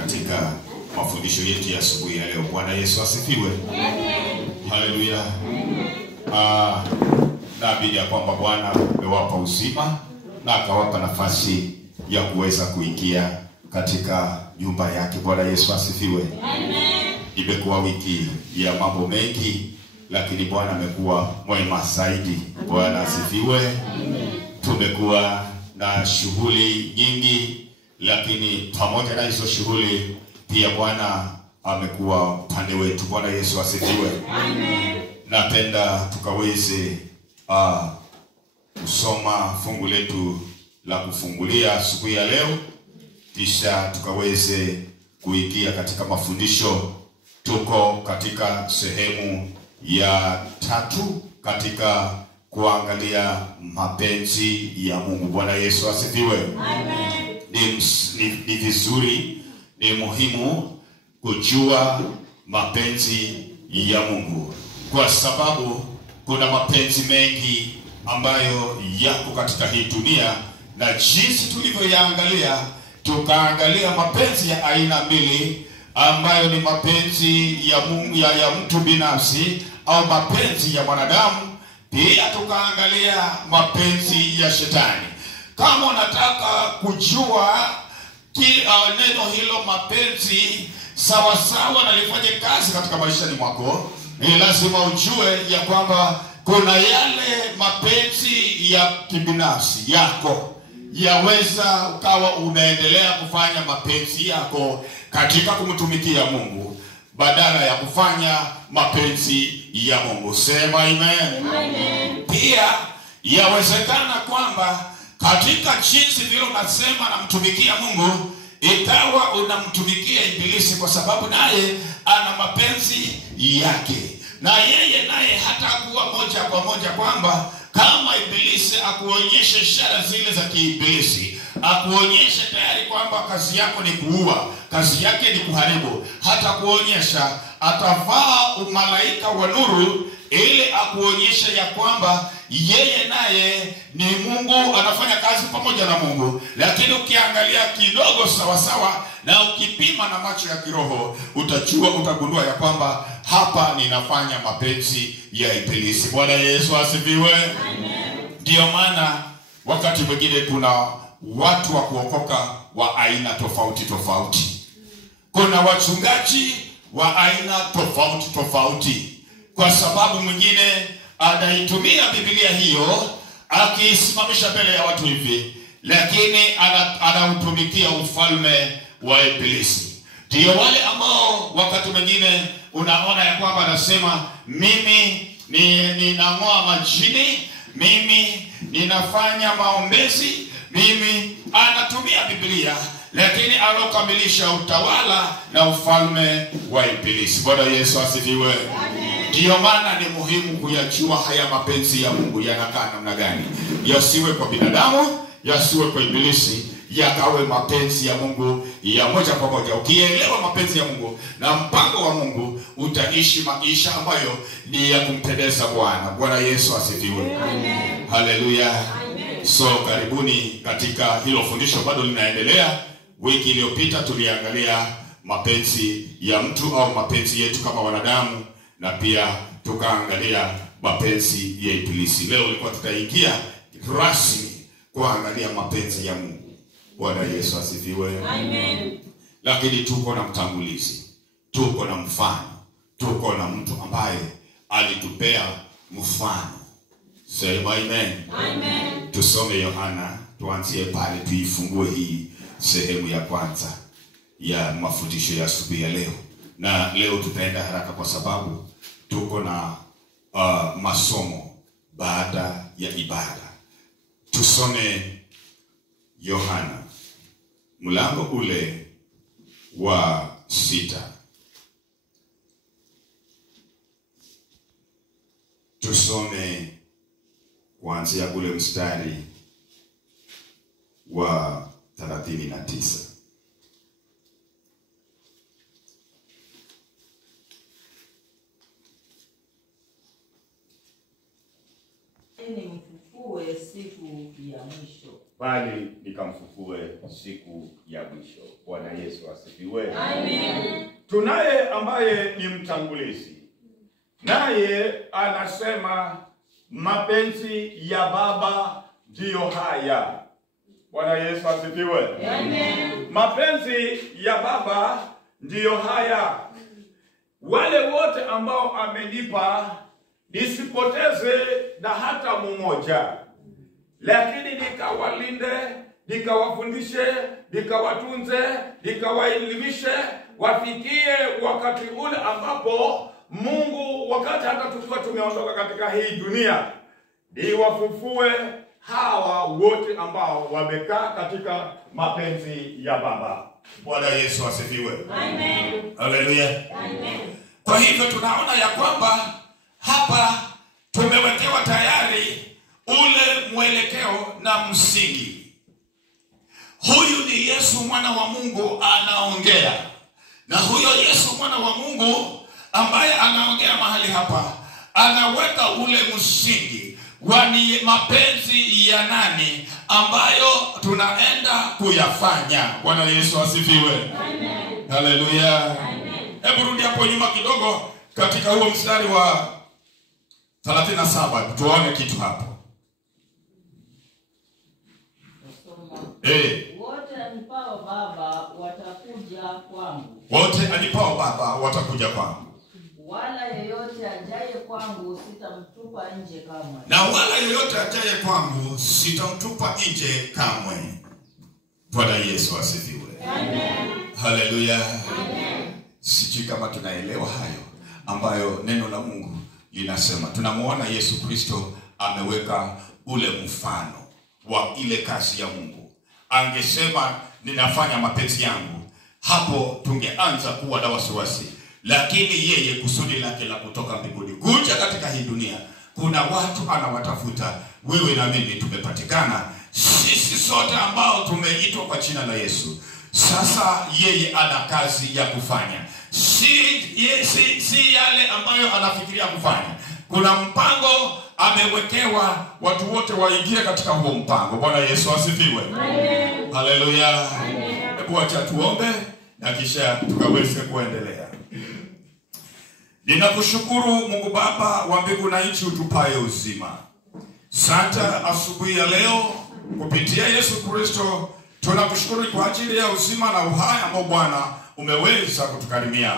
katika mafundisho yetu ya asubuhi ya leo. Bwana Yesu asifiwe. Haleluya. Naamini ya kwamba Bwana amewapa uzima na akawapa nafasi ya kuweza kuingia katika nyumba yake. Bwana Yesu asifiwe. Imekuwa wiki ya mambo mengi, lakini Bwana amekuwa mwema zaidi. Bwana asifiwe. Tumekuwa na shughuli nyingi, lakini pamoja na hizo shughuli pia Bwana amekuwa upande wetu. Bwana Yesu asifiwe. Napenda tukaweze kusoma fungu letu la kufungulia siku ya leo, kisha tukaweze kuingia katika mafundisho. Tuko katika sehemu ya 3 katika kuangalia mapenzi ya Mungu. Bwana Yesu asifiwe. Ni vizuri, ni muhimu kujua mapenzi ya Mungu, kwa sababu kuna mapenzi mengi ambayo yako katika hii dunia, na jinsi tulivyoyaangalia, tukaangalia mapenzi ya aina mbili, ambayo ni mapenzi ya Mungu, ya mtu binafsi au mapenzi ya mwanadamu. Pia tukaangalia mapenzi ya shetani. Kama unataka kujua neno hilo mapenzi sawa sawa na lifanye kazi katika maishani mwako, ni lazima ujue ya kwamba kuna yale mapenzi ya kibinafsi yako. Yaweza ukawa unaendelea kufanya mapenzi yako katika kumtumikia Mungu badala ya kufanya mapenzi ya Mungu. Sema amen. Pia yawezekana kwamba katika jinsi vile unasema namtumikia Mungu, ikawa unamtumikia Ibilisi, kwa sababu naye ana mapenzi yake, na yeye naye hatakuwa moja kwa moja kwamba kama Ibilisi akuonyeshe ishara zile za kiibilisi, akuonyeshe tayari kwamba kazi yako ni kuua, kazi yake ni kuharibu, hata kuonyesha. Atavaa umalaika wa nuru ili akuonyeshe ya kwamba yeye naye ni Mungu, anafanya kazi pamoja na Mungu. Lakini ukiangalia kidogo sawa sawa na ukipima na macho ya kiroho, utagundua ya kwamba hapa ninafanya mapenzi ya Ibilisi. Bwana Yesu asifiwe. Ndio maana wakati mwingine kuna watu wa kuokoka wa aina tofauti tofauti. Kuna wachungaji wa aina tofauti tofauti, kwa sababu mwingine anaitumia Biblia hiyo akisimamisha mbele ya watu hivi, lakini anautumikia ufalme wa Ibilisi. Ndio wale ambao wakati mwingine unaona ya kwamba anasema mimi ninang'oa majini, mimi ninafanya maombezi, mimi anatumia Biblia, lakini anakamilisha utawala na ufalme wa Ibilisi. Bwana Yesu asifiwe. Ndio maana ni muhimu kuyajua haya mapenzi ya Mungu yanakaa namna gani. Yasiwe kwa binadamu, yasiwe kwa Ibilisi, yakawe mapenzi ya Mungu ya moja kwa moja. Ukielewa mapenzi ya Mungu na mpango wa Mungu, utaishi maisha ambayo ni ya kumpendeza Bwana. Bwana Yesu asifiwe. Haleluya. So karibuni katika hilo fundisho, bado linaendelea. Wiki iliyopita tuliangalia mapenzi ya mtu au mapenzi yetu kama wanadamu, na pia tukaangalia mapenzi ya Ibilisi. Leo ilikuwa tutaingia rasmi kuangalia mapenzi ya Mungu. Bwana Yesu asifiwe. Lakini tuko na mtangulizi, tuko na mfano, tuko na mtu ambaye alitupea mfano. Sema amen. Tusome Yohana, tuanzie pale, tuifungue hii sehemu ya kwanza ya mafundisho ya asubuhi ya leo. Na leo tutaenda haraka kwa sababu tuko na masomo baada ya ibada. Tusome Yohana mlango ule wa 6. Tusome kuanzia ule mstari wa 39. Nimfufue siku ya mwisho. Bali nikamfufue siku ya mwisho. Bwana Yesu asifiwe. Amen. Tunaye ambaye ni mtangulizi. Naye anasema mapenzi ya Baba ndiyo haya. Bwana Yesu asifiwe. Amen. Mapenzi ya Baba ndiyo haya, wale wote ambao amenipa nisipoteze na hata mmoja, lakini nikawalinde, nikawafundishe, nikawatunze, nikawaelimishe, wafikie wakati ule ambapo Mungu, wakati hata tukiwa tumeondoka katika hii dunia, niwafufue hawa wote ambao wamekaa katika mapenzi ya Baba. Bwana Yesu asifiwe. Amen. Haleluya. Amen. Kwa hivyo tunaona ya kwamba hapa tumewekewa tayari ule mwelekeo na msingi. Huyu ni Yesu mwana wa Mungu anaongea. Na huyo Yesu mwana wa Mungu ambaye anaongea mahali hapa, anaweka ule msingi wa ni mapenzi ya nani ambayo tunaenda kuyafanya. Bwana Yesu asifiwe. Amen. Haleluya. Amen. Hebu rudi hapo nyuma kidogo katika huo mstari wa 37 tuone kitu hapo. Wote anipao Baba watakuja kwangu. Wote anipao Baba watakuja kwangu. Wala yeyote ajaye kwangu sitamtupa nje kamwe. Na wala yeyote ajaye kwangu sitamtupa nje kamwe. Bwana Yesu asifiwe. Amen. Haleluya. Amen. Sijui kama tunaelewa hayo ambayo neno la Mungu linasema. Tunamuona Yesu Kristo ameweka ule mfano wa ile kazi ya Mungu. Angesema ninafanya mapenzi yangu, hapo tungeanza kuwa na wasiwasi. Lakini yeye kusudi lake la kutoka mbinguni kuja katika hii dunia, kuna watu anawatafuta. Wewe na mimi tumepatikana, sisi sote ambao tumeitwa kwa jina la Yesu. Sasa yeye ana kazi ya kufanya, si yale ambayo anafikiria kufanya. Kuna mpango amewekewa, watu wote waingie katika huo mpango. Bwana Yesu asifiwe. Amen. Haleluya. Amen. Hebu acha tuombe na kisha tukaweze kuendelea. Ninakushukuru Mungu Baba wa mbingu na nchi utupaye uzima. Santa asubuhi ya leo kupitia Yesu Kristo tunakushukuru kwa ajili ya uzima na uhai ambao Bwana umeweza kutukarimia.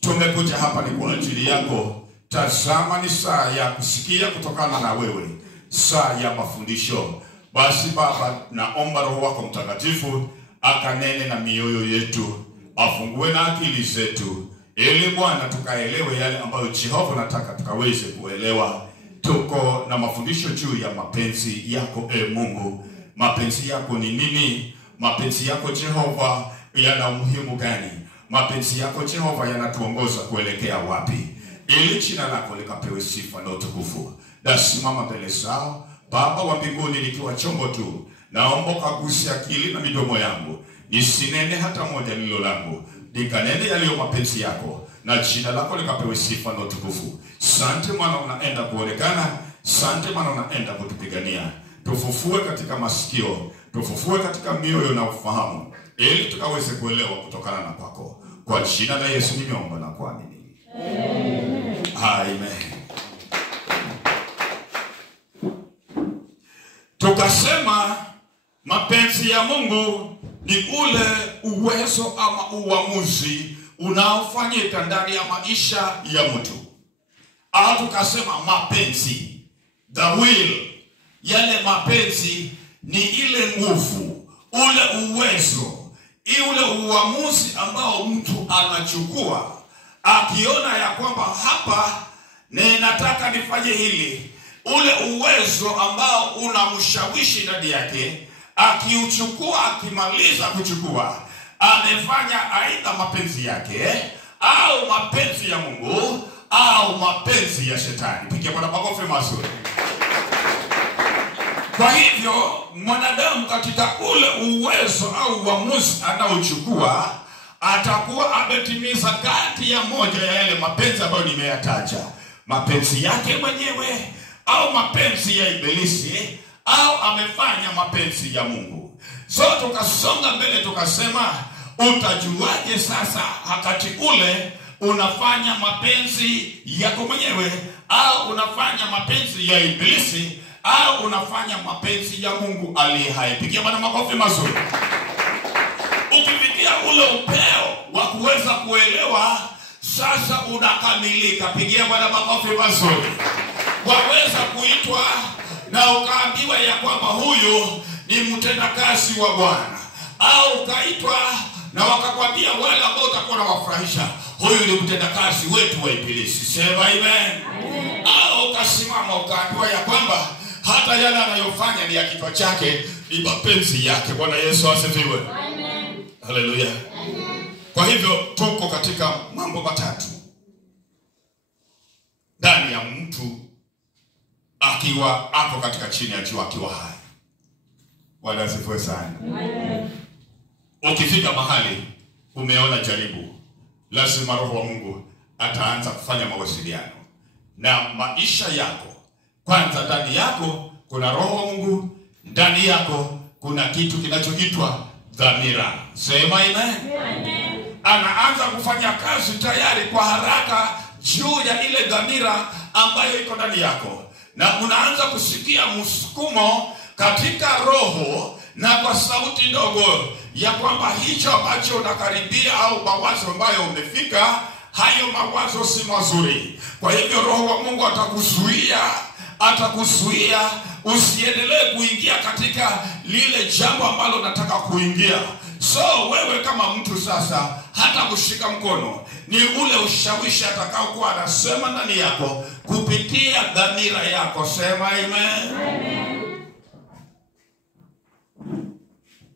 Tumekuja hapa ni kwa ajili yako. Tazama ni saa ya kusikia kutokana na wewe, saa ya mafundisho. Basi Baba, naomba Roho wako Mtakatifu akanene na mioyo yetu, afungue na akili zetu, ili Bwana tukaelewe yale ambayo Jehova nataka tukaweze kuelewa. Tuko na mafundisho juu ya mapenzi yako. Mungu, mapenzi yako ni nini? Mapenzi yako Jehova yana umuhimu gani? Mapenzi yako Jehova yanatuongoza kuelekea wapi? Ili jina lako likapewe sifa na utukufu. Nasimama mbele zao Baba wa mbinguni nikiwa chombo tu. Naomba ukaguse akili na midomo yangu, nisinene hata moja lilo langu, nikanene yaliyo mapenzi yako, na jina lako likapewe sifa na utukufu. Sante Bwana unaenda kuonekana, sante Bwana unaenda kutupigania. Tufufue katika masikio, tufufue katika mioyo na ufahamu, ili tukaweze kuelewa kutokana na kwako. Kwa jina la Yesu nimeomba na kuamini. Amen. Amen. Tukasema mapenzi ya Mungu ni ule uwezo ama uamuzi unaofanyika ndani ya maisha ya mtu. Au tukasema mapenzi, the will, yale mapenzi ni ile nguvu, ule uwezo, ule uamuzi ambao mtu anachukua akiona ya kwamba hapa ninataka nifanye hili. Ule uwezo ambao unamshawishi ndani yake, akiuchukua, akimaliza kuchukua, amefanya aidha mapenzi yake au mapenzi ya Mungu au mapenzi ya shetani. Pigia Bwana makofi mazuri. Kwa hivyo mwanadamu katika ule uwezo au uamuzi anaochukua, atakuwa ametimiza kati ya moja ya yale mapenzi ambayo nimeyataja. Mapenzi yake mwenyewe au mapenzi ya Ibilisi au amefanya mapenzi ya Mungu. So tukasonga mbele tukasema, utajuaje sasa wakati ule unafanya mapenzi yako mwenyewe au unafanya mapenzi ya ibilisi au unafanya mapenzi ya Mungu aliye hai? Pigia Bwana makofi mazuri. Ukifikia ule upeo wa kuweza kuelewa, sasa unakamilika. Pigia Bwana makofi mazuri. Waweza kuitwa na ukaambiwa ya kwamba huyu ni mtendakazi wa Bwana, au ukaitwa na wakakwambia wale ambao utakuwa na wafurahisha, huyu ni mtendakazi wetu wa ibilisi. Sema amen. Au ukasimama ukaambiwa ya kwamba hata yale anayofanya ni ya kichwa chake, ni mapenzi yake. Bwana Yesu asifiwe. Amen. Haleluya. Amen. Kwa hivyo tuko katika mambo matatu ndani ya mtu akiwa hapo katika chini ya jua akiwa hai. Bwana asifiwe sana. Amen. Ukifika mahali umeona jaribu, lazima Roho wa Mungu ataanza kufanya mawasiliano na maisha yako. Kwanza ndani yako kuna Roho wa Mungu, ndani yako kuna kitu kinachoitwa dhamira. Sema amen. Amen. Anaanza kufanya kazi tayari kwa haraka juu ya ile dhamira ambayo iko ndani yako, na unaanza kusikia msukumo katika roho na kwa sauti ndogo ya kwamba hicho ambacho unakaribia au mawazo ambayo umefika, hayo mawazo si mazuri. Kwa hivyo Roho wa Mungu atakuzuia usiendelee kuingia katika lile jambo ambalo unataka kuingia. So wewe kama mtu sasa, hata kushika mkono ni ule ushawishi atakao kuwa anasema ndani yako kupitia dhamira yako. Sema amen. Amen.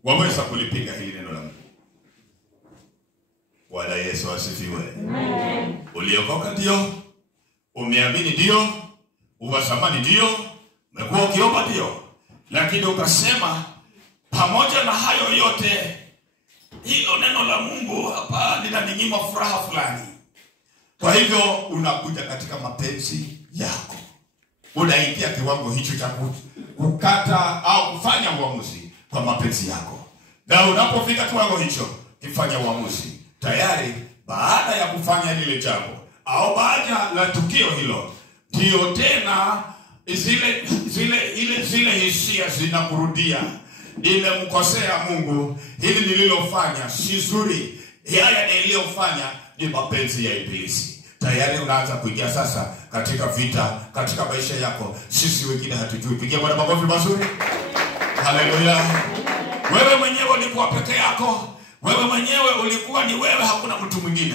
Waweza kulipiga hili neno la Mungu. Bwana Yesu asifiwe. Amen. Uliokoka ndio, umeamini ndio, uwasamani ndio, umekuwa ukiomba ndio, lakini ukasema pamoja na hayo yote, hilo neno la Mungu hapa linaninyima furaha fulani. Kwa hivyo unakuja katika mapenzi yako, unaingia kiwango hicho cha kukata au kufanya uamuzi kwa mapenzi yako. Na unapofika kiwango hicho, kifanya uamuzi tayari, baada ya kufanya lile jambo au baada la tukio hilo, ndio tena zile hisia zinakurudia. Nimemkosea Mungu, hili nililofanya si zuri, haya niliyofanya ni mapenzi ya ibilisi. Tayari unaanza kuingia sasa katika vita katika maisha yako. Sisi wengine hatujui. Pigia Bwana makofi mazuri. Haleluya. Wewe mwenyewe ulikuwa peke yako, wewe mwenyewe ulikuwa ni wewe, hakuna mtu mwingine.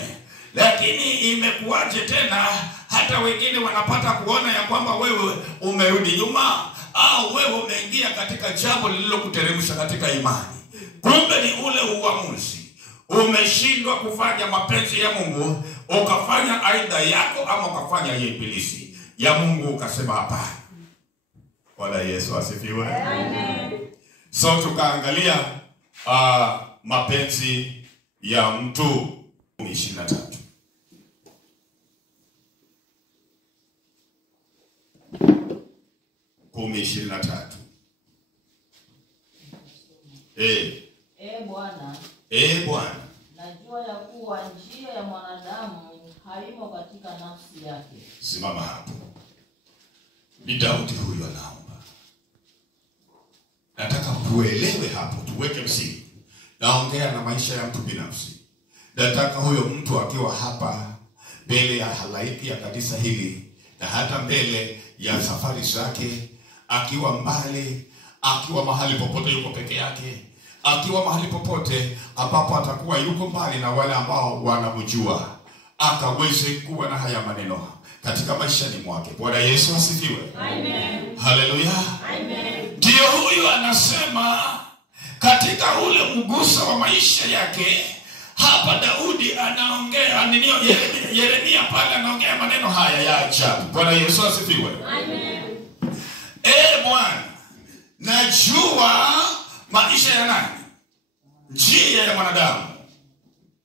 Lakini imekuwaje tena hata wengine wanapata kuona ya kwamba wewe umerudi nyuma, au wewe umeingia katika jambo lililokuteremsha katika imani. Kumbe ni ule uamuzi, umeshindwa kufanya mapenzi ya Mungu, ukafanya aidha yako ama ukafanya ya ibilisi. Ya Mungu ukasema hapana. Bwana Yesu asifiwe. Amen. So tukaangalia mapenzi ya mtu 23. Bwana, najua ya kuwa njia ya mwanadamu haimo katika nafsi yake. Simama hapo. Ni Daudi huyo anaomba. Nataka tuelewe hapo, tuweke msingi. Naongea na maisha ya mtu binafsi. Nataka huyo mtu akiwa hapa mbele ya halaiki ya kanisa hili, na hata mbele ya safari zake, akiwa mbali, akiwa mahali popote yuko peke yake, akiwa mahali popote ambapo atakuwa yuko mbali na wale ambao wanamjua, akaweze kuwa na haya maneno katika maisha ni mwake. Bwana Yesu asifiwe. Amen. Haleluya. Amen. Ndio huyu anasema katika ule mguso wa maisha yake. Hapa Daudi anaongea, Yeremia pale anaongea maneno haya ya ajabu. Bwana Yesu asifiwe. Amen. Bwana, najua maisha ya nani? Njia ya mwanadamu.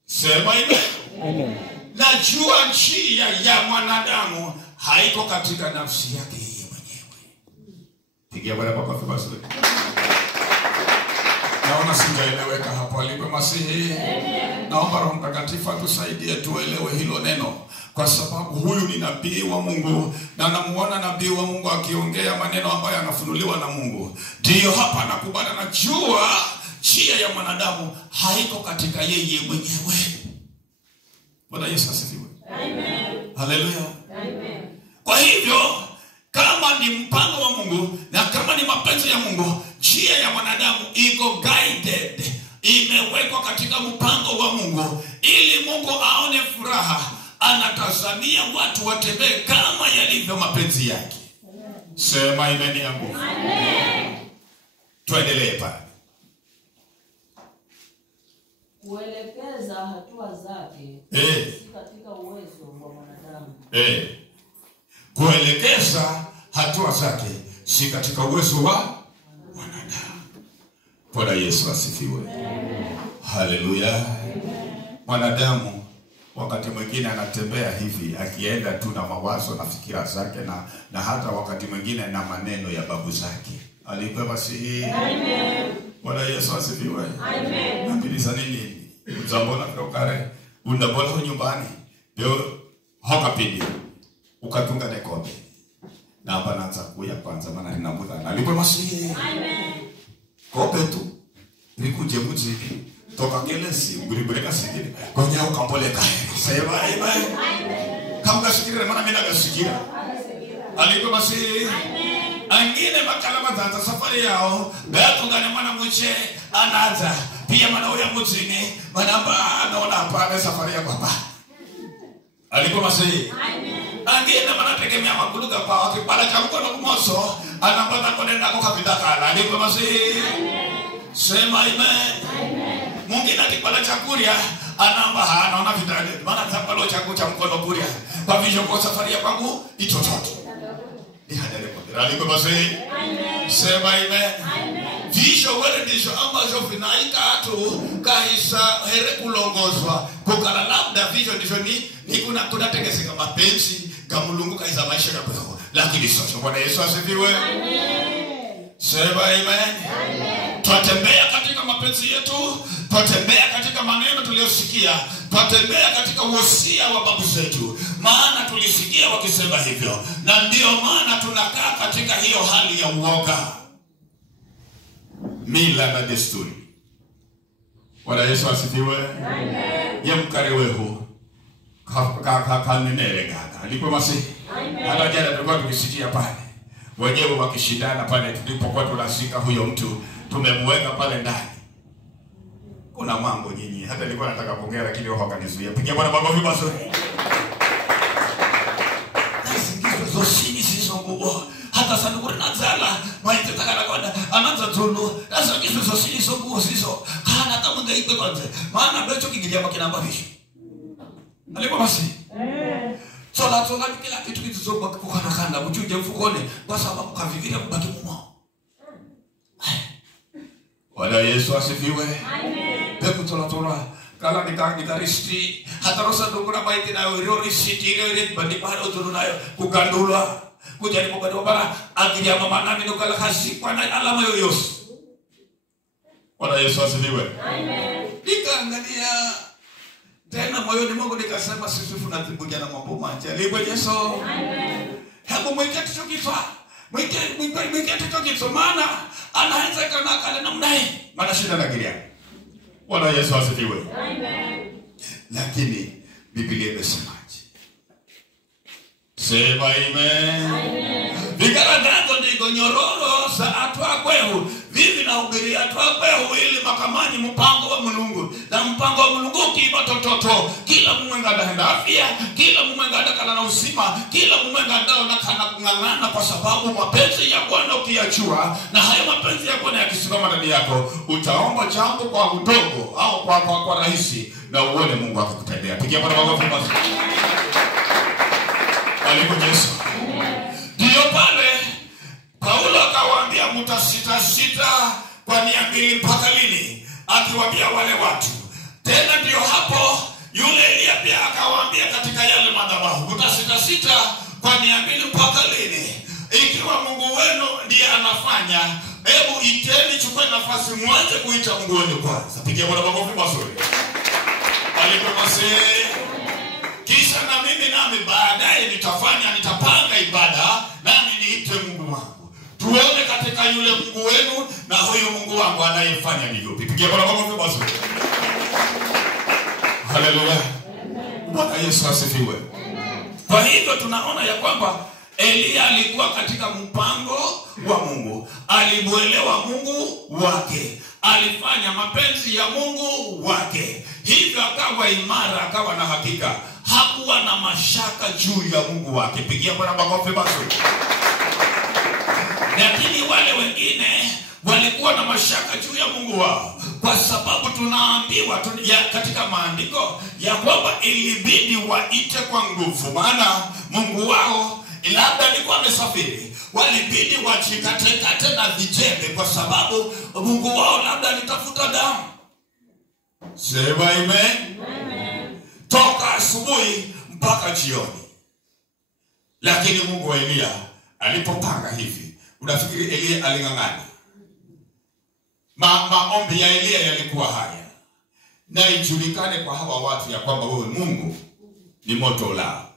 Sema amen. Amen. Najua njia ya mwanadamu haiko katika nafsi yake yeye mwenyewe. Pigia Bwana makofi basi. Naona sijaeleweka hapo alipo Masihi. Naomba Roho Mtakatifu atusaidie tuelewe hilo neno, kwa sababu huyu ni nabii wa Mungu na namuona nabii wa Mungu akiongea maneno ambayo yanafunuliwa na Mungu. Ndio hapa nakubali, najua njia ya mwanadamu haiko katika yeye mwenyewe. Bwana Yesu asifiwe. Amen. Haleluya. Amen. Kwa hivyo kama ni mpango wa Mungu na kama ni mapenzi ya Mungu, njia ya mwanadamu iko guided, imewekwa katika mpango wa Mungu ili Mungu aone furaha. Anatazamia watu watembee kama yalivyo mapenzi yake. Sema amen yangu. Amen. Tuendelee pale. Kuelekeza hatua zake si katika uwezo wa mwanadamu. Kuelekeza hatua zake si katika uwezo wa mwanadamu. Bwana Yesu asifiwe. Amen. Haleluya. Amen. Mwanadamu wakati mwingine anatembea hivi akienda tu na mawazo na fikira zake na hata wakati mwingine na maneno ya babu zake. Alipewa Masihi. Amen. Bwana Yesu asifiwe. Amen. Napilisa nini? Uzambona krokare. Undabola nyumbani. Ndio hokapindi. Ukatunga nekobe. Na hapa naanza kuya kwanza maana ninamuda. Alipewa Masihi. Amen. Kobe tu. Nikuje mjini. Toka kelesi uguribuleka sikiri. Konya ukampoleka. Sema amen. Amen. Kama sikiri maana mimi nagasikira. Alipewa Masihi. Amen. Angine makala mazanza safari yao bayatungane mwana mwiche anaanza pia mwana uya mjini manamba anaona hapa safari ya baba. Alipewa Masihi. Amen. Angine manategemea makuluga kwa wakipala cha mkono kumoso anapata konenda kwa kapitaka. Alipewa Masihi. Amen. Sema amen. Amen. Mungu nakipala cha kuria anamba anaona vitani maana zapalo cha mkono kuria kwa vivyo kwa safari ya kwangu itotoke. Alipewa Masihi. Amen. Sema amen. Amen. Visho wale ndisho ambazo vinaika atu kaisa here kulongozwa kukala labda visho ndisho ni kuna tegezeka mapenzi kamulungu kaisa maisha yako, lakini sasa Bwana Yesu asifiwe. Amen. Sema amen. Amen. Tutembea katika mapenzi yetu, tutembea katika maneno tuliyosikia, tutembea katika wosia wa babu zetu, maana tulisikia wakisema hivyo, na ndio maana tunakaa katika hiyo hali ya uoga. Mila na desturi. Bwana Yesu asifiwe. Amen. Yemkarewehu kanenele gaga. Alipewa Masihi. Amen. Hata jana tulikuwa tukisikia pale wenyewe wakishindana pale tulipokuwa tunasika huyo mtu tumemweka pale ndani. Kuna mambo nyinyi hata nilikuwa nataka kuongea lakini roho akanizuia. Pigia Bwana makofi mazuri. Nasikizo zosini sizonguo hata sanduku linazala maite takana kwenda anaanza tunu sasa kizo zosini zonguo sizo kana kama ngaikwe kwanza maana becho kigilia makinamba visho. Alipewa Masihi. Sola kila kitu kizozogwa kukana kanda mchuje mfukoni kwa sababu kaviviria kubaki mumo. Bwana Yesu asifiwe. Amen. Peku tola kala nikaristi hata rosa ndungura maiti na uriori siti ile bandipara utunayo kugandulwa kujaribu bara agiria mama nami nokala kasikwa na alama yoyosi. Bwana Yesu asifiwe. Amen. Nikaangalia tena moyoni mwangu nikasema sisi tunathibuja na mambo manja. Lipo Yesu. Amen. Hebu mweke tukifa. Mweke tukifa maana anaanza kana kale namna hii. Maana shida na gilia. Bwana Yesu asifiwe. Amen. Lakini Biblia imesemaje? Sema amen. Amen. Vigaragato ndiko nyororo sa atwa kwehu. Vivi na ubiri atwa kwehu ili makamani mpango wa Mungu. Na mpango wa Mungu kiba tototo. Kila mwenga ndahenda afya, kila mwenga ndakala na usima, kila mwenga ndao nakana kungangana kwa sababu mapenzi ya Bwana ukiyachua na haya mapenzi ya Bwana yakisimama ndani yako, utaomba jambo kwa udogo au kwa rahisi na uone Mungu akikutendea. Pigia Bwana makofi mazuri. Alipo Yesu. Ndio pale Paulo akawaambia mtasita kwa 200 mpaka lini? Akiwaambia wale watu. Tena ndio hapo yule Elia pia akawaambia katika yale madhabahu mtasita kwa 200 mpaka lini? Ikiwa Mungu wenu ndiye anafanya, hebu iteni, chukua nafasi mwanze kuita Mungu wenu kwanza. Pigia Bwana makofi mazuri. Kisha na mimi baadaye nitapanga ibada nami niite Mungu wangu. Tuone katika yule Mungu wenu na huyu Mungu wangu anayefanya ndivyo. Pigia Bwana makofi mazuri. Haleluya. Bwana Yesu asifiwe. Kwa hivyo tunaona ya kwamba Elia alikuwa katika mpango wa Mungu. Alimuelewa Mungu wake. Alifanya mapenzi ya Mungu wake. Hivyo akawa imara, akawa na hakika. Hakuwa na mashaka juu ya Mungu wake. Pigia Bwana makofi mazuri. Lakini wale wengine walikuwa na mashaka juu ya Mungu wao, kwa sababu tunaambiwa katika maandiko ya kwamba ilibidi waite kwa nguvu, maana Mungu wao labda alikuwa amesafiri. Walibidi wachikate na vijembe kwa sababu Mungu wao labda alitafuta damu. Sema amen. Toka asubuhi mpaka jioni. Lakini Mungu wa Elia alipopanga hivi, unafikiri Elia aling'ang'ana? Maombi ya Elia yalikuwa haya: na ijulikane kwa hawa watu ya kwamba wewe Mungu ni moto ulao,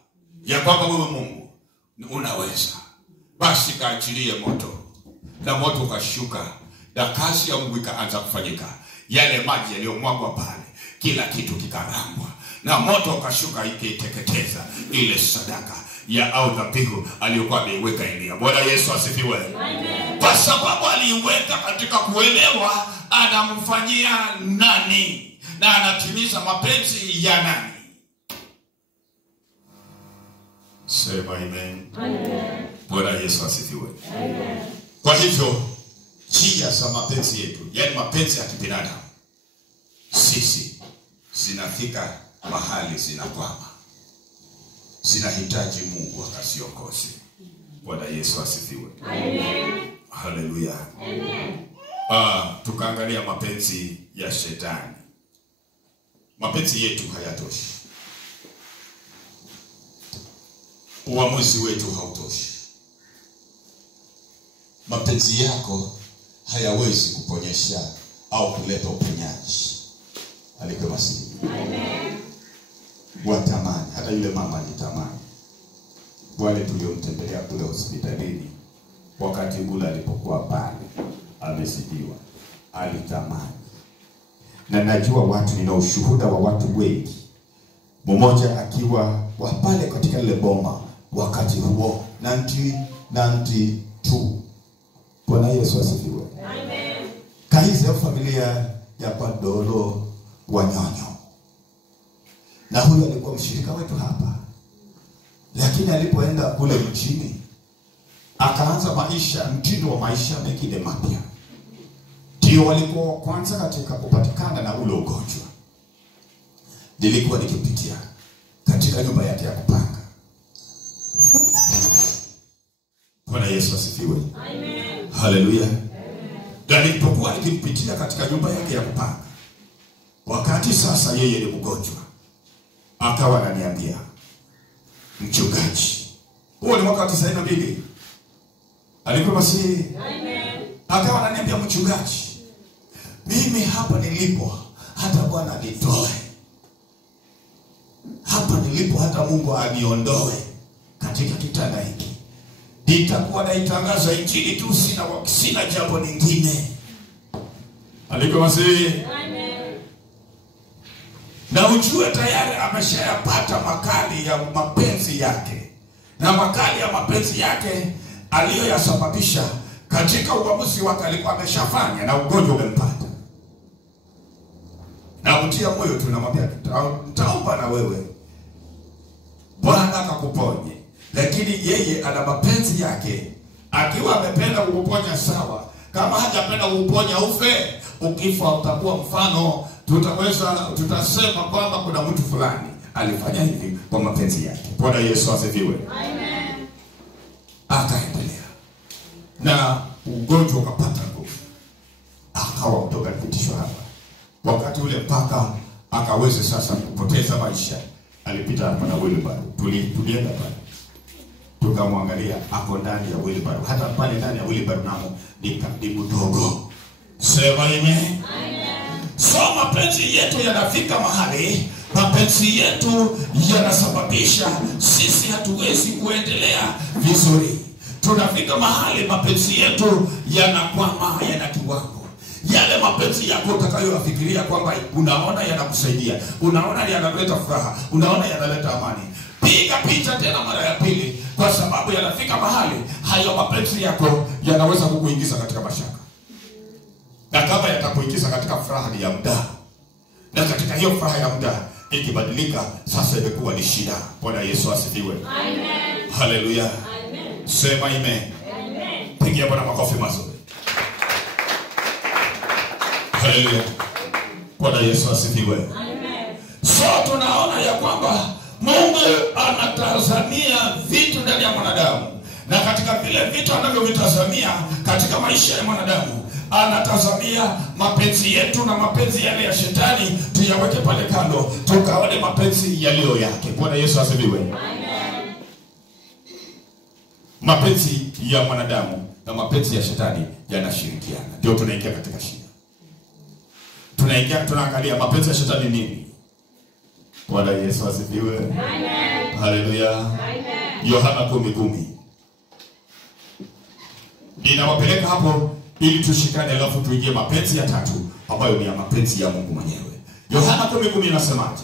ya kwamba wewe Mungu unaweza. Basi kaachilie moto, na moto ukashuka, na kazi ya Mungu ikaanza kufanyika. Yale maji yaliyomwagwa pale, kila kitu kikarambwa, na moto ukashuka ikiteketeza ile sadaka ya au dhabihu aliyokuwa ameiweka Elia. Bwana Yesu asifiwe. Amen. Kwa sababu aliweka katika kuelewa anamfanyia nani na anatimiza mapenzi ya nani. Sema amen. Amen. Bwana Yesu asifiwe. Amen. Kwa hivyo njia za mapenzi yetu, yani mapenzi ya kibinadamu, sisi zinafika mahali zinakwama. Zinahitaji Mungu akasiokoze. Bwana Yesu asifiwe. Amen. Haleluya. Amen. Tukaangalia mapenzi ya shetani. Mapenzi yetu hayatoshi. Uamuzi wetu hautoshi. Mapenzi yako hayawezi kuponyesha au kuleta uponyaji. Alikuwa masihi. Amen. Watamani, hata yule mama alitamani. Wale tuliomtembelea kule hospitalini, wakati ule alipokuwa pale amezidiwa, alitamani. Na najua watu, nina ushuhuda wa watu wengi, mmoja akiwa wapale katika ile boma wakati huo 1992. Bwana Yesu asifiwe. Amen. Kaize familia ya Padolo Wanyonyo. Na huyo alikuwa mshirika wetu hapa. Lakini alipoenda kule mjini, akaanza mtindo wa maisha mengine mapya. Ndio walikuwa kwanza katika kupatikana na ule ugonjwa. Nilikuwa nikipitia katika nyumba yake ya kupanga. Bwana Yesu asifiwe. Amen. Haleluya. Amen. Nilipokuwa nikimpitia katika nyumba yake ya kupanga, wakati sasa yeye ni mgonjwa, akawa ananiambia, mchungaji, huo ni mwaka wa 92. Alikuwa masihi. Amen. Akawa ananiambia, mchungaji, mimi hapa nilipo hata Bwana anitoe. Hapa nilipo hata Mungu aniondoe katika kitanda hiki. Nitakuwa naitangaza injili tu, sina jambo lingine. Alikuwa masihi. Amen. Na ujue tayari ameshayapata makali ya mapenzi yake. Na makali ya mapenzi yake aliyoyasababisha katika uamuzi wake alikuwa ameshafanya, na ugonjwa umempata. Na mtia moyo, tunamwambia tutaomba na wewe, Bwana akakuponye. Lakini yeye ana mapenzi yake. Akiwa amependa kukuponya sawa. Kama hajapenda kukuponya ufe, ukifa utakuwa mfano. Tutasema kwamba kuna mtu fulani alifanya hivi kwa mapenzi yake. Bwana Yesu asifiwe. Amen. Akaendelea. Na ugonjwa ukapata nguvu. Akawa kutoka kupitishwa hapa. Wakati ule mpaka akaweze sasa kupoteza maisha, alipita hapa na wheelbarrow. Tulienda pale. tukamwangalia ako ndani ya wheelbarrow. Hata pale ndani ya wheelbarrow namo ni mdogo. Sema amen. So mapenzi yetu yanafika mahali, mapenzi yetu yanasababisha sisi hatuwezi kuendelea vizuri. Tunafika mahali mapenzi yetu yanakwama, yana kiwango. Yale mapenzi yako utakayofikiria kwamba unaona yanakusaidia, unaona yanaleta furaha, unaona yanaleta amani, piga picha tena mara ya pili, kwa sababu yanafika mahali hayo mapenzi yako yanaweza kukuingiza katika mashaka. Na kama yatakuingiza katika furaha ni ya muda, na katika hiyo furaha ya muda ikibadilika sasa imekuwa ni shida. Bwana Yesu asifiwe. Amen. Haleluya. Amen. Sema amen. Amen. Pigia Bwana makofi mazuri. Haleluya. Bwana Yesu asifiwe. Amen. So tunaona ya kwamba Mungu anatazamia vitu ndani ya mwanadamu, na katika vile vitu anavyovitazamia katika maisha ya mwanadamu, anatazamia mapenzi yetu na mapenzi yale ya shetani tuyaweke pale kando, tukaone mapenzi yaliyo yake. Bwana Yesu asifiwe. Amen. Mapenzi ya mwanadamu na mapenzi ya shetani yanashirikiana, ndio tunaingia katika shida. Tunaangalia mapenzi ya shetani nini? Bwana Yesu asifiwe. Amen. Haleluya. Amen. Yohana 10:10. Ninawapeleka hapo ili tushikane, alafu tuingie mapenzi ya tatu ambayo ni ya mapenzi ya Mungu mwenyewe. Yohana 10:10 inasemaje?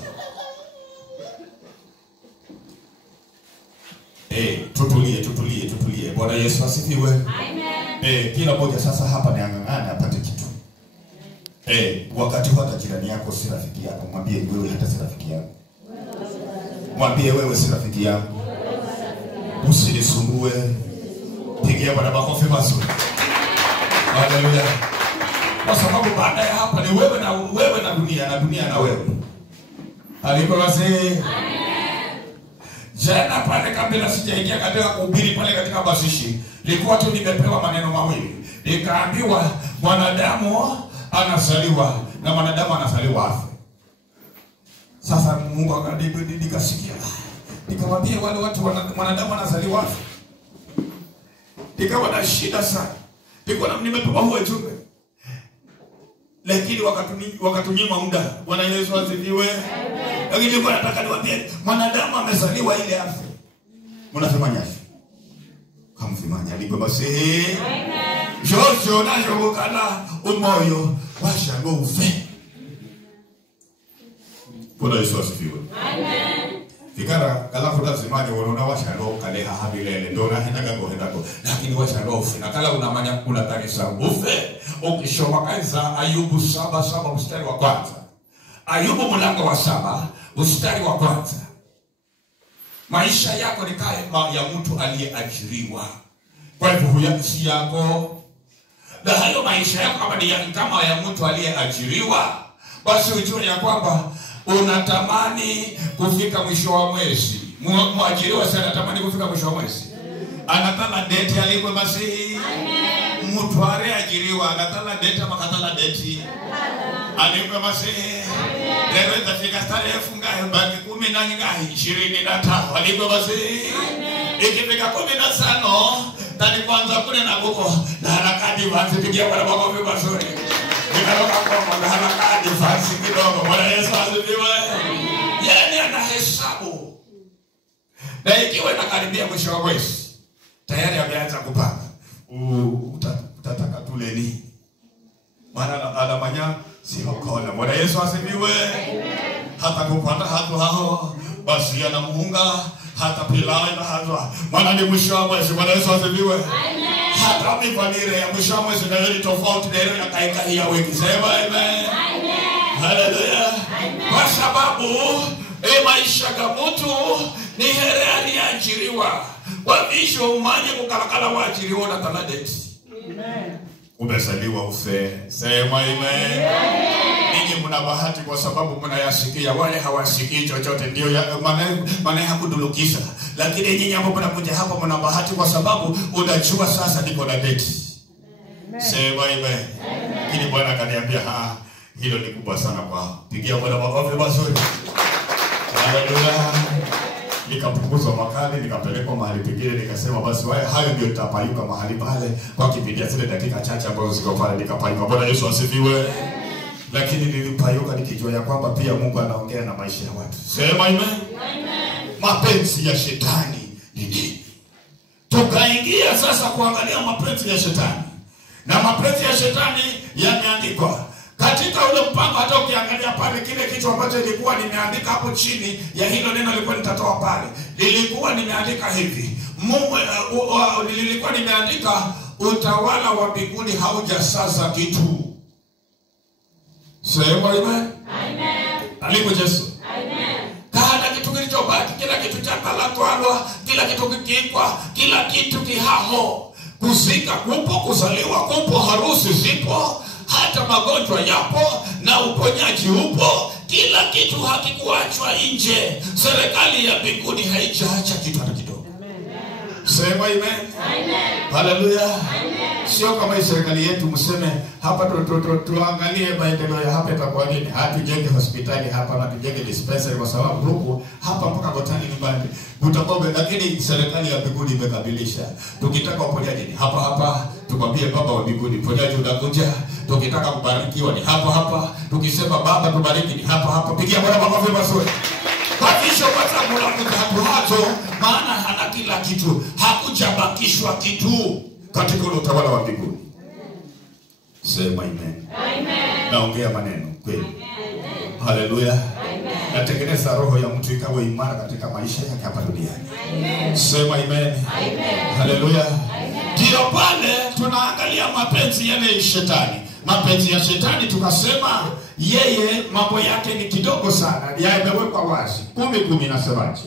Tutulie. Bwana Yesu asifiwe. Amen. Kila mmoja sasa hapa ni angangana apate kitu. Wakati hata jirani yako si rafiki yako, mwambie wewe hata si rafiki yako. Mwambie wewe si rafiki yako. Usinisumbue. Pigia Bwana makofi mazuri. Haleluya. Kwa sababu baada ya hapa ni wewe na dunia, na dunia na wewe. Alikuwase. Amen. Jana pale kabla sijaingia katika kuhubiri pale katika basishi, nilikuwa tu nimepewa maneno mawili. Nikaambiwa mwanadamu anazaliwa na mwanadamu anazaliwa afe. Sasa Mungu akaniambia, nikasikia. Nikamwambia wale watu mwanadamu anazaliwa afe. Nikawa na shida sana. Nilikuwa nimepewa huo ujumbe. Lakini wakatunyima muda. Bwana Yesu asifiwe. Lakini nilikuwa nataka niwaambie mwanadamu amezaliwa ile afe. Mnafanya afe. Kamfimanya lipo basi. Amen. Jojo na jogokana umoyo washango ufe. Bwana Yesu asifiwe. Amen. Fikara alafu lazima ni unaona washango kaleha habilele ndo na hendako lakini washango ufe. Na kala unamanya unatarisa ufe. Ukisoma kanisa Ayubu 7:7 mstari wa kwanza. Ayubu mlango wa 7 mstari wa kwanza. Maisha yako ni kama ya mtu aliyeajiriwa. Kwa hivyo huyaishi yako. Na hayo maisha yako kama ya mtu aliyeajiriwa, basi ujue ya kwamba unatamani kufika mwisho wa mwezi. Mwajiriwa sana anatamani kufika mwisho wa mwezi. Anataka date alipwe basi. Amen. Mtu aliyeajiriwa anataka date ama katala date. Alipwe basi. Amen. Leo itafika tarehe fungayo baki 10 na ngahi 25 alipwe basi. Amen. Ikifika 15 tani kwanza kule na huko na harakati basi pigia Bwana makofi mazuri. Nikatoka kwa na harakati basi kidogo. Bwana Yesu asifiwe. Yeye anahesabu. Na ikiwa inakaribia mwisho wa mwezi, tayari ameanza kupanga. Utataka tule nini? Maana alamanya si hokona. Bwana Yesu asifiwe. Hata kupata hatu hao basi anamuunga hata pilau na hazwa. Maana ni mwisho wa mwezi. Bwana Yesu asifiwe. Amen. Hata mipanire ya mwisho wa mwezi ndio tofauti na ile ya kaika ya wiki. Sema amen. Amen. Haleluya. Kwa sababu maisha ya mtu ni here aliajiriwa. Wavisho umanye kukalakala waajiriwa na taladeti. Amen. Umezaliwa ufe. Sema amen. Ninyi mna bahati kwa sababu mnayasikia, wale hawasikii chochote ndio maana hakudulukisha. Lakini nyinyi ambao mnakuja hapa mna bahati kwa sababu unajua sasa niko na date. Sema amen. Lakini Bwana akaniambia hilo ni kubwa sana kwa. Pigia Bwana makofi mazuri. Haleluya. nikapunguzwa makali, nikapelekwa mahali pengine, nikasema basi hayo ndio tutapayuka mahali pale kwa kipindi zile dakika chache ambazo ziko pale, nikapayuka. Bwana Yesu asifiwe. Lakini nilipayuka nikijua ya kwamba pia Mungu anaongea na maisha ya watu. Sema amen. Amen. Mapenzi ya shetani ni nini? Tukaingia sasa kuangalia mapenzi ya shetani. Na mapenzi ya shetani yameandikwa katika ule mpango. Hata ukiangalia pale kile kitu ambacho nilikuwa nimeandika hapo chini ya hilo neno nilikuwa nitatoa pale, nilikuwa nimeandika hivi, nilikuwa nimeandika utawala wa mbinguni haujasaza kitu. Sema amen. Amen. Alipo Yesu. Amen. Kana kitu kilichobaki, kila kitu cha kalatwalwa, kila kitu kikikwa, kila kitu kihaho. Kuzika kupo, kuzaliwa kupo, harusi zipo, hata magonjwa yapo na uponyaji upo. Kila kitu hakikuachwa nje. Serikali ya mbinguni haijaacha kitu hata kidogo. Sema amen. Amen. Haleluya. Amen. Sio kama hii serikali yetu mseme hapa tuangalie maendeleo ya hapa itakuwa nini. Hatujenge hospitali hapa na tujenge dispensary kwa sababu huko hapa mpaka Kotani nyumbani utakobe, lakini serikali ya mbinguni imekabilisha. Tukitaka uponyaji ni hapa hapa, tukwambie Baba wa mbinguni uponyaji unakuja. Tukitaka kubarikiwa ni hapa hapa, tukisema Baba tubariki ni hapa hapa. Pigia Bwana makofi mazuri. Hakisha kwa sababu hapo maana hana kila kitu, hakujabakishwa kitu katika ule utawala wa mbinguni. Sema amen. Amen. Naongea maneno kweli. Haleluya. Amen. Natengeneza roho ya mtu ikawe imara katika maisha yake hapa duniani. Amen. Sema amen. Amen. Haleluya. Ndio pale tunaangalia mapenzi yale ya shetani. Mapenzi ya shetani tukasema yeye mambo yake ni kidogo sana, yamewekwa wazi. 10:10 nasemaje?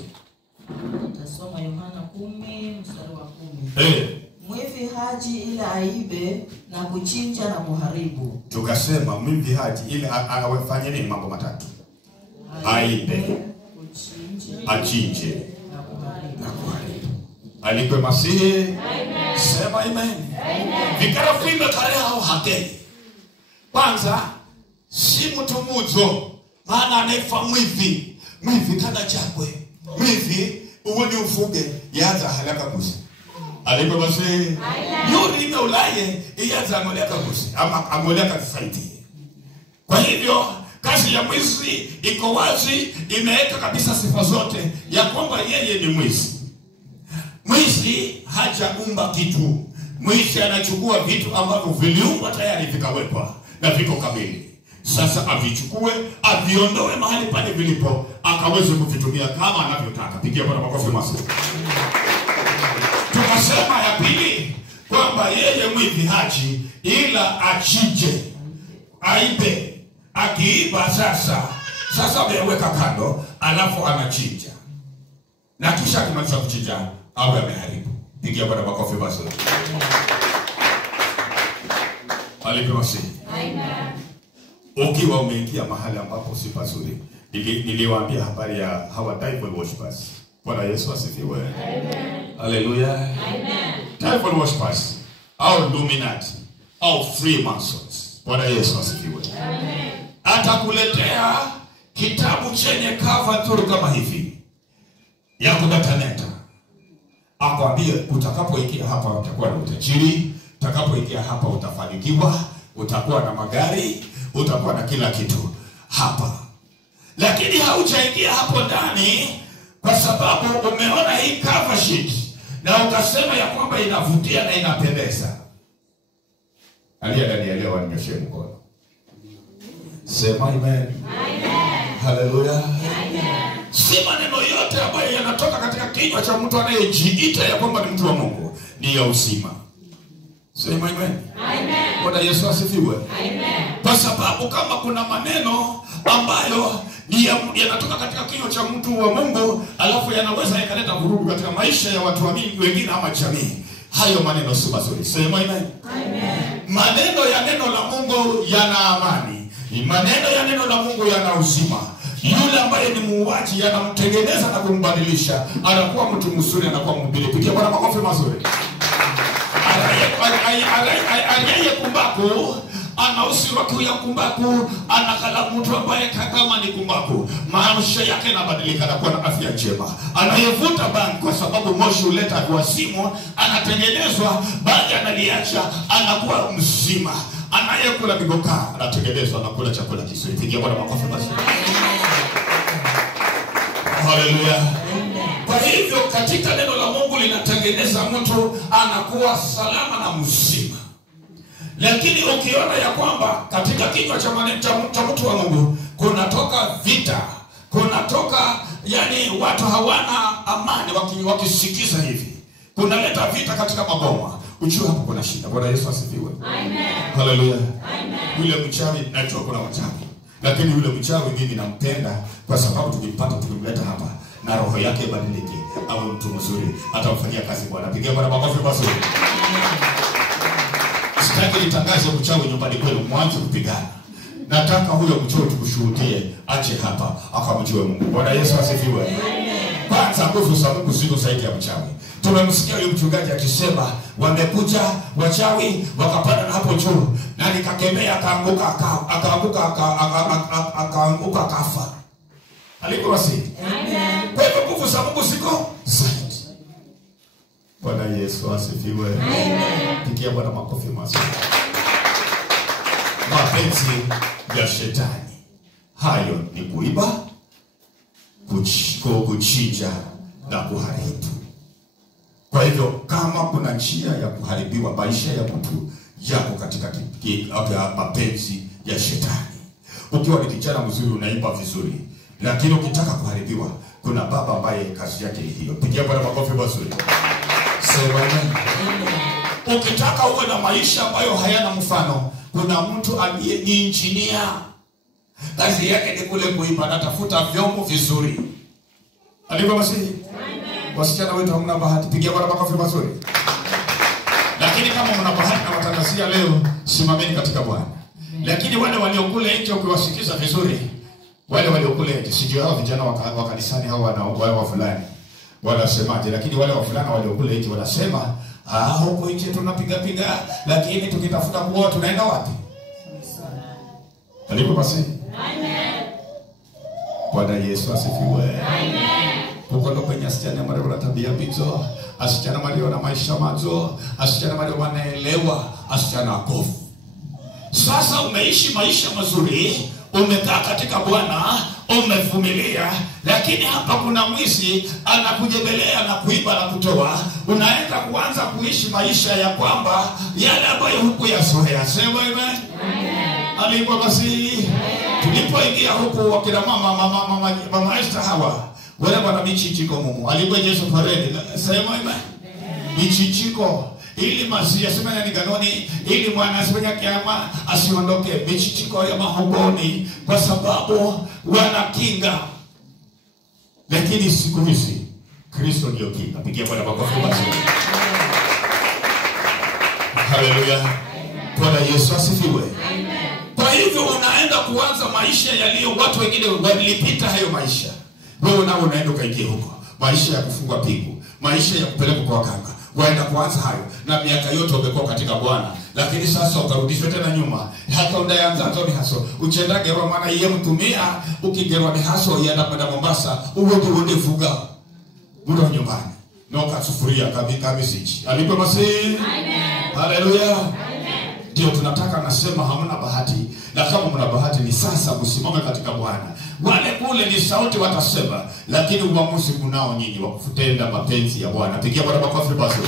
Tutasoma Yohana 10 mstari wa 10. Mwivi haji ila aibe na kuchinja na kuharibu. Tukasema mwivi haji ile awafanye nini? Mambo matatu. Aibe, kuchinja, achinje na kuharibu. Alikwe Masihi. Amen. Sema amen. Amen. Vikara kuimba kare hao hake. Kwanza si mtu muzo, maana anefa mwivi. Mwivi kana chakwe. Mwivi uwoni ufuge yaza halaka kusi. Alikwe Masihi. Yuri ime ulaye yaza angoleka kusi ama angoleka kusaiti. Kwa hivyo kazi ya mwizi iko wazi, imeweka kabisa sifa zote ya kwamba yeye ni mwizi. Mwizi hajaumba kitu. Mwizi anachukua vitu ambavyo viliumbwa tayari vikawekwa na viko kamili. Sasa avichukue, aviondoe mahali pale vilipo, akaweze kuvitumia kama anavyotaka. Pigia Bwana makofi mazuri. Tukasema ya pili kwamba yeye mwizi haji ila achinje, aibe. Akiiba sasa ameweka kando, alafu anachinja. Na kisha akimaliza kuchinja awe ameharibu. Pigia Bwana makofi mazuri. Alipewa sisi. Amen. Ukiwa umeingia mahali ambapo si pazuri, niliwaambia habari ya hawa devil worshippers. Bwana Yesu asifiwe. Amen. Haleluya. Amen. Devil worshippers au Illuminati au Freemasons. Bwana Yesu asifiwe. Amen. Atakuletea kitabu chenye cover nzuri kama hivi ya kudataneta. Akwambie utakapoingia hapa utakuwa na utajiri, utakapoingia hapa utafanikiwa, utakuwa na magari, utakuwa na kila kitu hapa. Lakini haujaingia hapo ndani kwa sababu umeona hii cover sheet na ukasema ya kwamba inavutia na inapendeza. Alielewa ninyoshe mkono. Sema amen. Amen. Haleluya. Amen. Si maneno yote ambayo yanatoka katika kinywa cha mtu anayejiita ya kwamba ni mtu wa Mungu ni ya uzima. Sema amen. Amen. Bwana Yesu asifiwe. Amen. Kwa sababu kama kuna maneno ambayo yanatoka katika kinywa cha mtu wa Mungu alafu yanaweza yakaleta vurugu katika maisha ya watu wengine ama jamii, hayo maneno si mazuri. Sema amen. Amen. Maneno ya neno la Mungu yana amani. Maneno ya neno la Mungu yana uzima. Yule ambaye ni muuaji yanamtengeneza na kumbadilisha, anakuwa mtu mzuri, anakuwa mhubiri. Pigia Bwana makofi mazuri. Aliye kumbaku ana usiku ya kumbaku, anakala mtu ambaye kama ni kumbaku, maisha yake yanabadilika na kuwa na afya njema. Anayevuta bangi kwa sababu moshi huleta wazimu, anatengenezwa, baada analiacha anakuwa mzima. Anayekula migoka anatengenezwa na kula chakula kizuri. Pigia Bwana makofi basi. Haleluya. Kwa hivyo katika neno la Mungu linatengeneza mtu anakuwa salama na mzima. Lakini ukiona ya kwamba katika kinywa cha mtu wa Mungu kunatoka vita, kunatoka yani watu hawana amani wakisikiza hivi, kunaleta vita katika maboma, ujue hapo kuna shida. Bwana Yesu asifiwe. Amen. Haleluya. Amen. Yule mchawi najua kuna wachawi, lakini yule mchawi mimi nampenda kwa sababu tukimpata tukimleta hapa na roho yake badilike, au mtu mzuri atamfanyia kazi Bwana. Pigia Bwana makofi basi. Sitaki nitangaze mchawi nyumbani kwenu mwanzo kupigana. Nataka huyo mchawi tukushuhudie ache hapa akamjue Mungu. Bwana Yesu asifiwe. Amen. Kwanza nguvu za Mungu ziko zaidi ya mchawi. Tumemsikia yule mchungaji akisema wamekuja wachawi wakapanda na hapo juu na nikakemea akaanguka akafa. Alikuwa si? Amen. Kwa hivyo nguvu za Mungu ziko zaidi. Bwana Yesu asifiwe. Amen. Pigia Bwana makofi mazuri. Mapenzi ya shetani hayo ni kuiba, kuchinja na kuharibu. Kwa hivyo kama kuna njia ya kuharibiwa maisha ya mtu yako katika mapenzi ya shetani. Ukiwa ni kijana mzuri unaimba vizuri, lakini ukitaka kuharibiwa kuna baba ambaye kazi yake hiyo. Pigia Bwana makofi mazuri. Sema amen. Ukitaka uwe na maisha ambayo hayana mfano, kuna mtu aliye ni engineer, kazi yake ni kule kuimba, natafuta vyombo vizuri. Alikuwa basi. Amen. Wasichana wetu hamna bahati. Pigia Bwana makofi mazuri. Lakini kama mna bahati na watangazia leo, simameni katika Bwana. Lakini wale waliokule nje ukiwasikiza vizuri, wale waliokule nje sijui hao vijana wa kanisani hao wa fulani wanasemaje, lakini wale wa fulani waliokule nje wanasema huko nje tunapiga piga, lakini tukitafuta kuoa tunaenda wapi? Alikuwa basi. Amen. Bwana Yesu asifiwe. Amen. Huko ndo kwenye asichana Maria na tabia bizo, asichana Maria na maisha mazo, asichana Maria wanaelewa, asichana akofu. Sasa umeishi maisha mazuri, umekaa katika Bwana, umevumilia, lakini hapa kuna mwizi anakujebelea na kuiba na kutoa. Unaenda kuanza kuishi maisha ya kwamba yale ambayo hukuyazoea. Sema amen. Alikuwa basi. Tulipoingia huku wakina mama Esther hawa wale wana michichiko mumu. Alikuwa Yesu paredi. Sema amen. Michichiko ili masi yasemana ni kanoni, ili mwana asifanya kiama asiondoke michichiko ya mahogoni, kwa sababu wana kinga. Lakini siku hizi Kristo ndio kinga. Pigia Bwana makofi basi. Haleluya. Bwana Yesu asifiwe. Kwa hivyo unaenda kuanza maisha yaliyo watu wengine walipita hayo maisha. Wewe nao unaenda ukaingia huko. Maisha ya kufungwa pingu, maisha ya kupelekwa kwa wakanga. Waenda kuanza hayo na miaka yote umekuwa katika Bwana, lakini sasa ukarudishwa tena nyuma. Hata undaanza toni haso uchenda gerwa, maana yeye mtumia ukigerwa ni haso yenda kwenda Mombasa uende fuga muda nyumbani noka sufuria kabisa. Alipo masi. Amen. Haleluya. Amen. Ndio tunataka nasema hamna bahati, na kama mna bahati ni sasa msimame katika Bwana. Wale kule ni sauti watasema, lakini uamuzi kunao nyinyi wa kutenda mapenzi ya Bwana. Pigia Bwana makofi basi.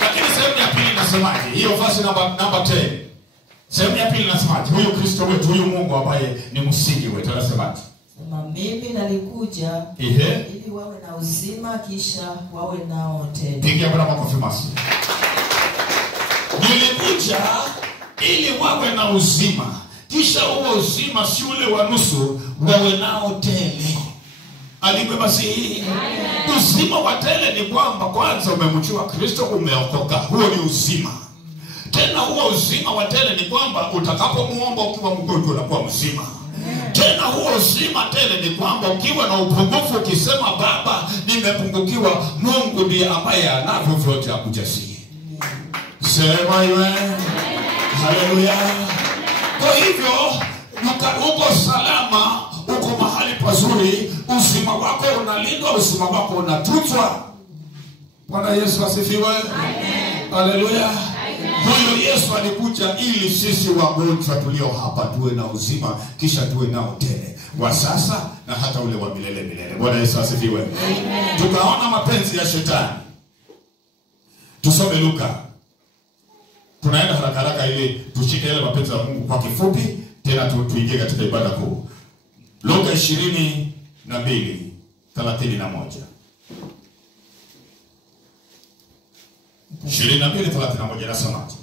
Lakini sehemu ya pili nasemaje? Hiyo verse number 10. Sehemu ya pili nasemaje? Huyu Kristo wetu, huyu Mungu ambaye ni msingi wetu, anasemaje? Sema mimi nalikuja ili wawe na uzima kisha wawe nao tele. Pigia Bwana makofi basi. Nilikuja ili wawe na uzima, kisha huo uzima si ule wa nusu, wawe nao tele. Alikuwa basi. Uzima wa tele ni kwamba kwanza umemjua Kristo, umeokoka. Huo ni uzima. Tena huo uzima wa tele ni kwamba utakapomuomba ukiwa mgonjwa unakuwa mzima. Tena huo uzima tele ni kwamba ukiwa na upungufu ukisema Baba nimepungukiwa, Mungu ndiye ambaye anavyo vyote akujazie. Sema amen. Haleluya. Kwa hivyo uko salama, uko mahali pazuri, uzima wako unalindwa, uzima wako unatunzwa. Bwana Yesu asifiwe. Amen. Haleluya. Huyo Yesu alikuja ili sisi wagonjwa tulio hapa tuwe na uzima, kisha tuwe nao tele, wa sasa na hata ule wa milele milele. Bwana Yesu asifiwe. Amen. Tukaona mapenzi ya shetani. Tusome Luka. Tunaenda haraka haraka ili tushike yale mapenzi ya Mungu kwa kifupi, tena tuingie katika ibada kuu. Luka 22:31. 22:31 nasemaje?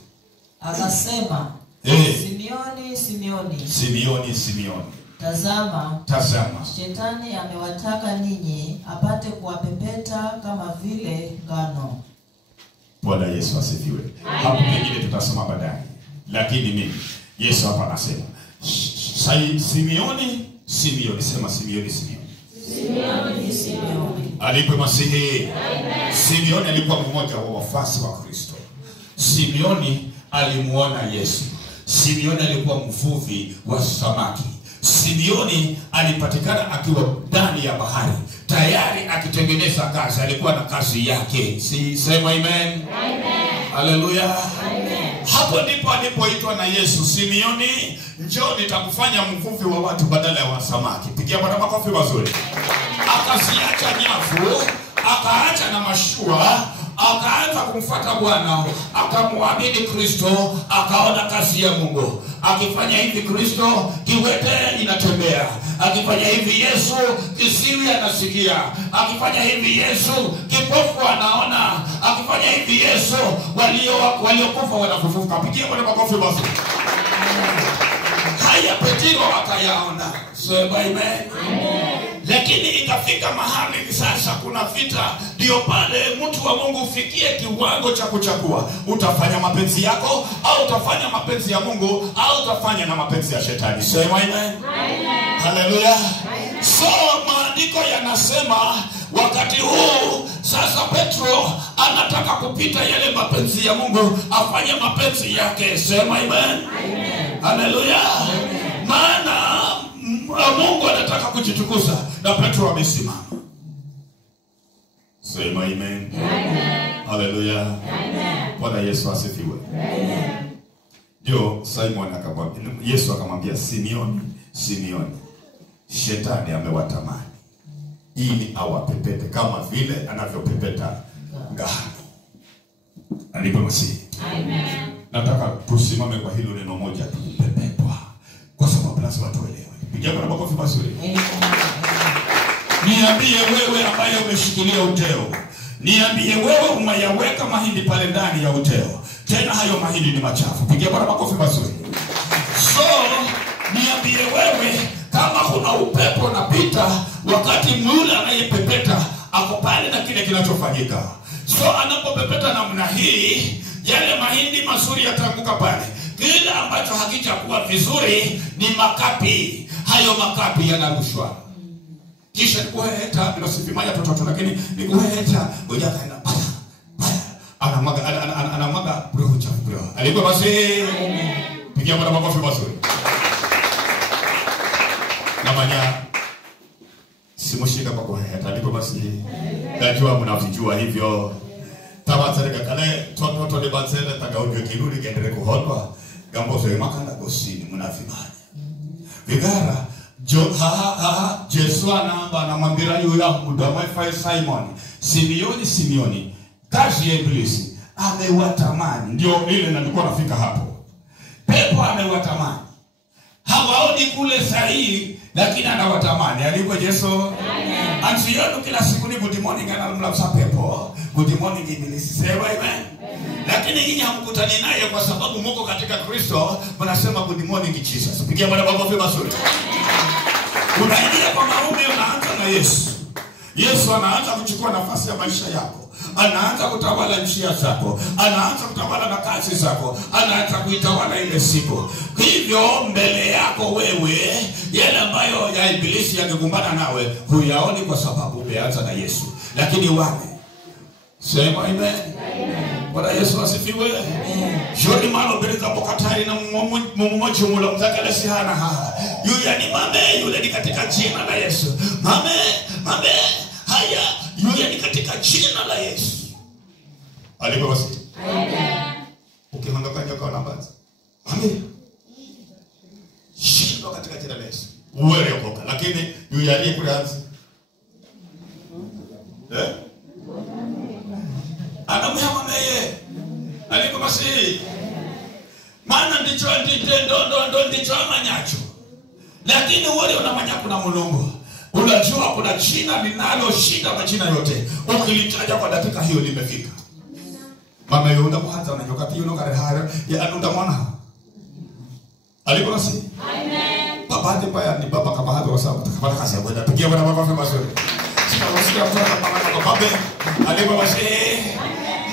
Akasema, Simeoni, Simeoni, Simeoni, Simeoni, tazama, Shetani amewataka ninyi apate kuwapepeta kama vile ngano. Bwana Yesu asifiwe. Hapo pengine tutasoma baadaye. Lakini mimi Yesu hapa anasema Simeoni, Simeoni, sema Simeoni, Simeoni. Simeoni, Simeoni. Alipo Masihi. Amen. Simeoni alikuwa mmoja wa wafuasi wa Kristo. Simeoni alimuona Yesu. Simeoni alikuwa mvuvi wa samaki. Simeoni alipatikana akiwa ndani ya bahari, tayari akitengeneza kazi. Alikuwa na kazi yake. Sema amen. Amen. Haleluya. Amen. Hapo ndipo alipoitwa na Yesu, Simeoni, njoo nitakufanya mvuvi wa watu badala ya wa samaki. Pigia Bwana makofi mazuri. Akaziacha nyavu, akaacha na mashua, akaanza kumfuata Bwana, akamwamini Kristo, akaona kazi ya Mungu. Akifanya hivi Kristo, kiwete inatembea. Akifanya hivi Yesu, kisiwi anasikia. Akifanya hivi Yesu, kipofu anaona. Akifanya hivi Yesu, waliokufa wanafufuka. Pigia Bwana makofi basi. Haya Petro akayaona. Sema amen. Lakini ikafika mahali sasa kuna vita. Ndio pale mtu wa Mungu ufikie kiwango cha kuchagua, utafanya mapenzi yako au utafanya mapenzi ya Mungu au utafanya na mapenzi ya shetani. Sema amen. Haleluya. So maandiko yanasema wakati huu sasa Petro anataka kupita yale mapenzi ya Mungu, afanye mapenzi yake. Sema amen. Haleluya. Maana Mungu anataka kujitukuza na Petro amesimama. Sema amen. Haleluya. Bwana Yesu asifiwe. Ndio Simon akamwambia, Yesu akamwambia, Simeoni, Simeoni, shetani amewatamani ili awapepete kama vile anavyopepeta ngano. Alipo Masihi. Amen. Nataka tusimame kwa hilo neno moja tu, pepetwa, kwa sababu lazima tuelewe. Pigia Bwana makofi mazuri. Niambie wewe ambaye umeshikilia uteo, niambie wewe umeyaweka mahindi pale ndani ya uteo, tena hayo mahindi ni machafu. Pigia Bwana makofi mazuri. So niambie wewe kama kuna upepo unapita, wakati yule anayepepeta ako pale na kile kinachofanyika. So anapopepeta namna hii, yale mahindi mazuri yataanguka pale. Kile ambacho hakijakuwa vizuri ni makapi. Hayo makapi yanarushwa. Kisha nikuheta, ninasifimaya toto, lakini nikuheta ngoja kaenda anamwaga roho chafu bro. Alikuwa basi. Pigia Bwana makofi mazuri. Namanya simushika kwa kuheta. Alikuwa basi. Najua mnavijua hivyo. Tabatsarika kale toto de batsele tagaudio kirudi kendele kuhodwa. Gambo zoe makanda gosini mnafimanya. Vigara Jesu anamwambia yule mdamai Simon, Simeoni, Simeoni, kazi ya Ibilisi amewatamani. Ndio ile nilikuwa nafika hapo. Pepo amewatamani. Hawaoni kule sahihi, lakini anawatamani. Alikuwa Yesu. Amen. Ansiyo kila siku ni good morning anamlamsa pepo. Good morning Ibilisi. Sema amen. Lakini nyinyi hamkutani naye kwa sababu mko katika Kristo, mnasema good morning Jesus. Pigia Bwana makofi mazuri. Unaingia kwa maombi, unaanza na Yesu. Yesu anaanza kuchukua nafasi ya maisha yako. Anaanza kutawala njia zako. Anaanza kutawala na kazi zako. Anaanza kuitawala ile siku. Hivyo mbele yako wewe, yale ambayo ya Ibilisi yangegombana nawe, huyaoni kwa sababu umeanza na Yesu. Lakini wale, sema amen. Bwana Yesu asifiwe. Joni malo beleza pokatari na mmoja mula mtakale sihana ha. Yule ni mame, yule ni katika jina la Yesu. Mame, haya, yule ni katika jina la Yesu. Alipo basi. Amen. Ukiondoka nyoka namba. Amen. Shindo katika jina la Yesu. Uwele okoka, lakini yule aliyekuanza. Anamhama naye. Alipo basi. Maana ndicho ndicho amanyacho. Lakini wale unamanya kuna Mungu. Unajua kuna jina linaloshinda majina yote. Ukilitaja kwa dakika hiyo limefika. Mama yonda kwanza na nyoka hiyo ngare haya ya anunda mwana. Alipo basi. Amen. Baba hadi paya ni baba kama hadi wasabu tukapata kazi ya kwenda pigia bwana baba mazuri. Sitawasikia mtoto kama baba. Alipo basi.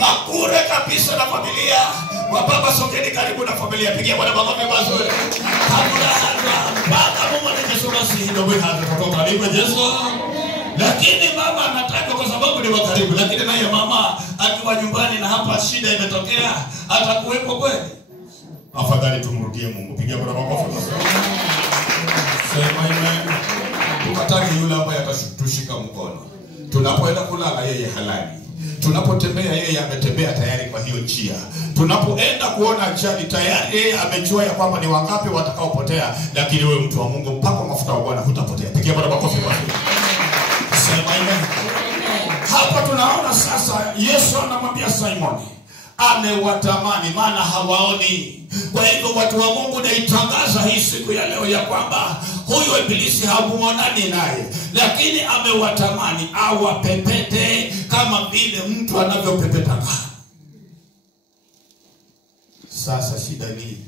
Makure kabisa na familia. Wababa songeni karibu na familia. Pigia bwana baba mazuri. Hakuna baba Mungu anajisoma ndio wewe hata kutoka alipo Yesu. Lakini mama anataka kwa sababu ni wakaribu, lakini naye mama akiwa nyumbani na hapa shida imetokea atakuwepo kweli? Afadhali tumrudie Mungu. Pigia bwana makofi basi. Sema amen. Tukataki yule ambaye atatushika mkono. Tunapoenda kulala yeye halali. Tunapotembea yeye ametembea tayari kwa hiyo njia. Tunapoenda kuona ajali tayari yeye amejua ya kwamba ni wangapi watakaopotea, lakini wewe mtu wa Mungu mpaka mafuta wa Bwana hutapotea. Pigia bwana makofi basi. Sema amen. Hapa tunaona sasa Yesu anamwambia Simon amewatamani maana hawaoni. Kwa hivyo watu wa Mungu naitangaza hii siku ya leo ya kwamba huyo ibilisi hamuonani naye, lakini amewatamani awapepete kama vile mtu anavyopepeta. Sasa shida ni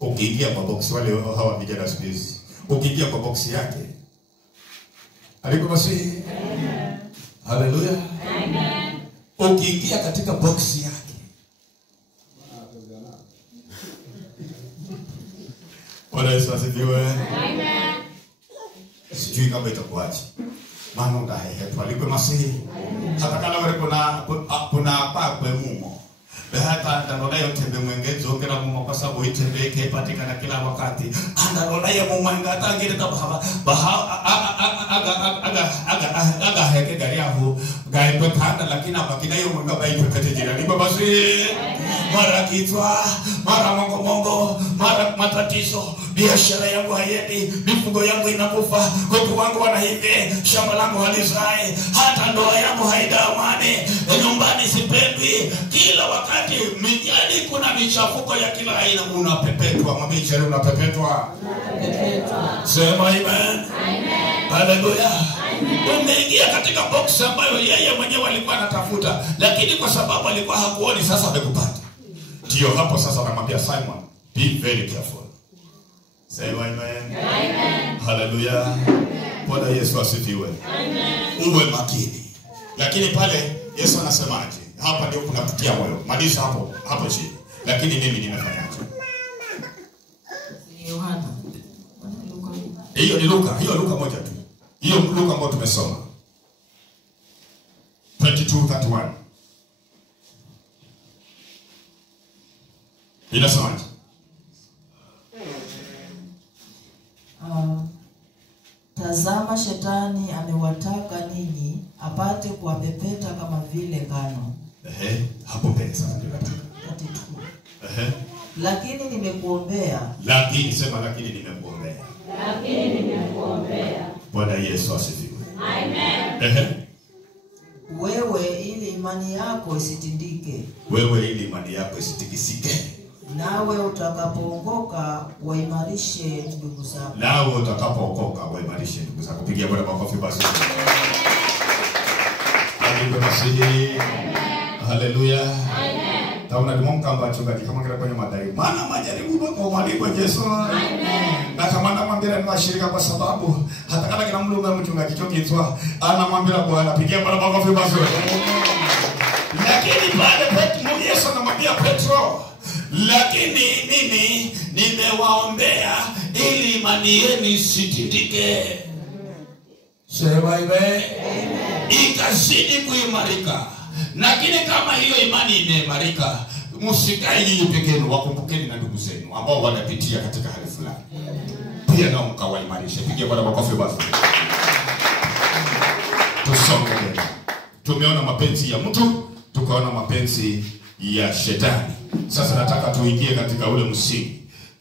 ukiingia kwa box, wale hawa vijana space, ukiingia kwa box yake aliko basi. Amen. Haleluya. Amen. Ukiingia katika box yake Bwana Yesu asifiwe. Amen. Sijui kama itakuaje. Maana ndaye aliko basi. Hata kama wale kuna hapa kwa mumo. Hata ndanonayo tembe mwengezo ngera mumo kwa sababu itembeke patikana kila wakati. Ndanonayo mumo ngata ngire tababa. Aga heke gari aho gari pekanda lakini abakinayo munga bai pekete jira. Ni baba si mara kitwa, mara mongo, mara matatizo, biashara yangu haiendi, mifugo yangu inakufa, watu wangu wana hivi, shamba langu halizai, hata ndoa yangu haina amani, nyumbani sipendwi, kila wakati mijani kuna michafuko ya kila aina. Unapepetwa, mabichari unapepetwa. Sema amen. Amen. Haleluya. Umeingia katika box ambayo yeye mwenyewe alikuwa anatafuta, lakini kwa sababu alikuwa hakuoni, sasa amekupata. Ndio hapo sasa anamwambia Simon, be very careful. Sema amen. Amen. Haleluya. Bwana Yesu asifiwe. Amen. Uwe makini. Lakini pale Yesu anasemaje? Hapa ndio kunapitia moyo. Maliza hapo chini. Lakini mimi nimefanyaje? Ni Yohana. Hiyo Luka moja tu. Hiyo Luka ambayo tumesoma 22:31. Inasemaje? Tazama shetani amewataka ninyi apate kuwapepeta kama vile ngano. Hapo mbele sasa ndio nataka. Lakini nimekuombea. Lakini nimekuombea. Bwana Yesu asifiwe. Amen. Wewe ili imani yako isitikisike. Nawe utakapookoka waimarishe ndugu zako. Pigia Bwana makofi basi. Amen. Haleluya. Amen. Tauna limonka ambacho kama kile kwenye madai. Maana majaribu kwa mwalimu Yesu. Amen. Na kama namwambia ni washirika kwa sababu hata kama kila mtu mchungaji chokitwa anamwambia Bwana pigia Bwana makofi basi. Lakini pale Yesu anamwambia Petro, lakini mimi nimewaombea ili imani yenu isitindike. Sema amen. Ikazidi kuimarika. Lakini kama hiyo imani imeimarika, msikae nyinyi peke yenu, wakumbukeni na ndugu zenu ambao wanapitia katika hali fulani. Pia nao mkawaimarishe. Pigia Bwana makofi basi. Tusonge mbele. Tumeona mapenzi ya mtu, tukaona mapenzi ya shetani. Sasa nataka tuingie katika ule msingi.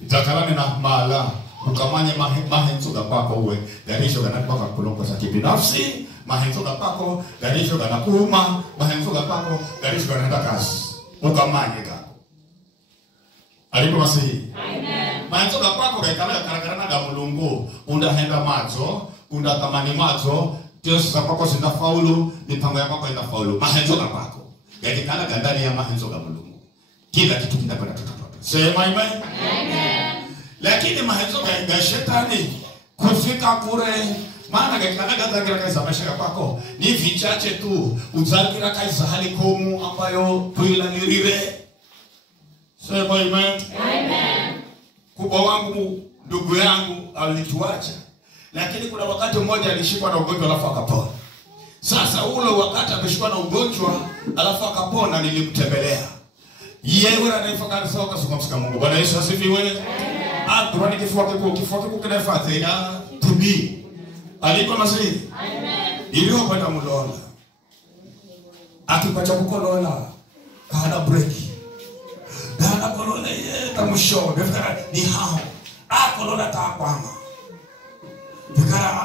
Takalane na mala ukamanye mahenzo gapako uwe garisho ganapaka kulongo za kibinafsi, mahenzo gapako garisho ganakuuma, mahenzo gapako garisho ganaenda kasi. Ukamanye gako. Alipo masihi. Amen. Mahenzo gapako gaikala karakarana ga mulungu, undahenda macho, undakamani macho, Dios sapako sindafaulu, mipango yako inafaulu. Mahenzo gapako gaikala gandani ya mahenzo ga mulungu. Kila kitu kinakwenda tutatoka. Sema amen. Amen. Lakini mahenzo ya shetani kufika kure, maana katika kaisa maisha yako ni vichache tu, uzagira kaisa hali komu ambayo tuilangirire. Sema amen. Amen. Kubwa wangu ndugu yangu alituacha, lakini kuna wakati mmoja alishikwa na ugonjwa alafu akapona. Sasa ule wakati ameshikwa na ugonjwa alafu akapona, nilimtembelea. Yeye anayefanya soka sukamsika Mungu. Bwana Yesu asifiwe. Amen. Turani kifua kiko kinafanya ya tubi. Aliko masi. Amen. Ilio kwenda mulola. Akipata kukolola kana break. Kana kolola yeye tamusho befara ni hao. Akolola takwama. Befara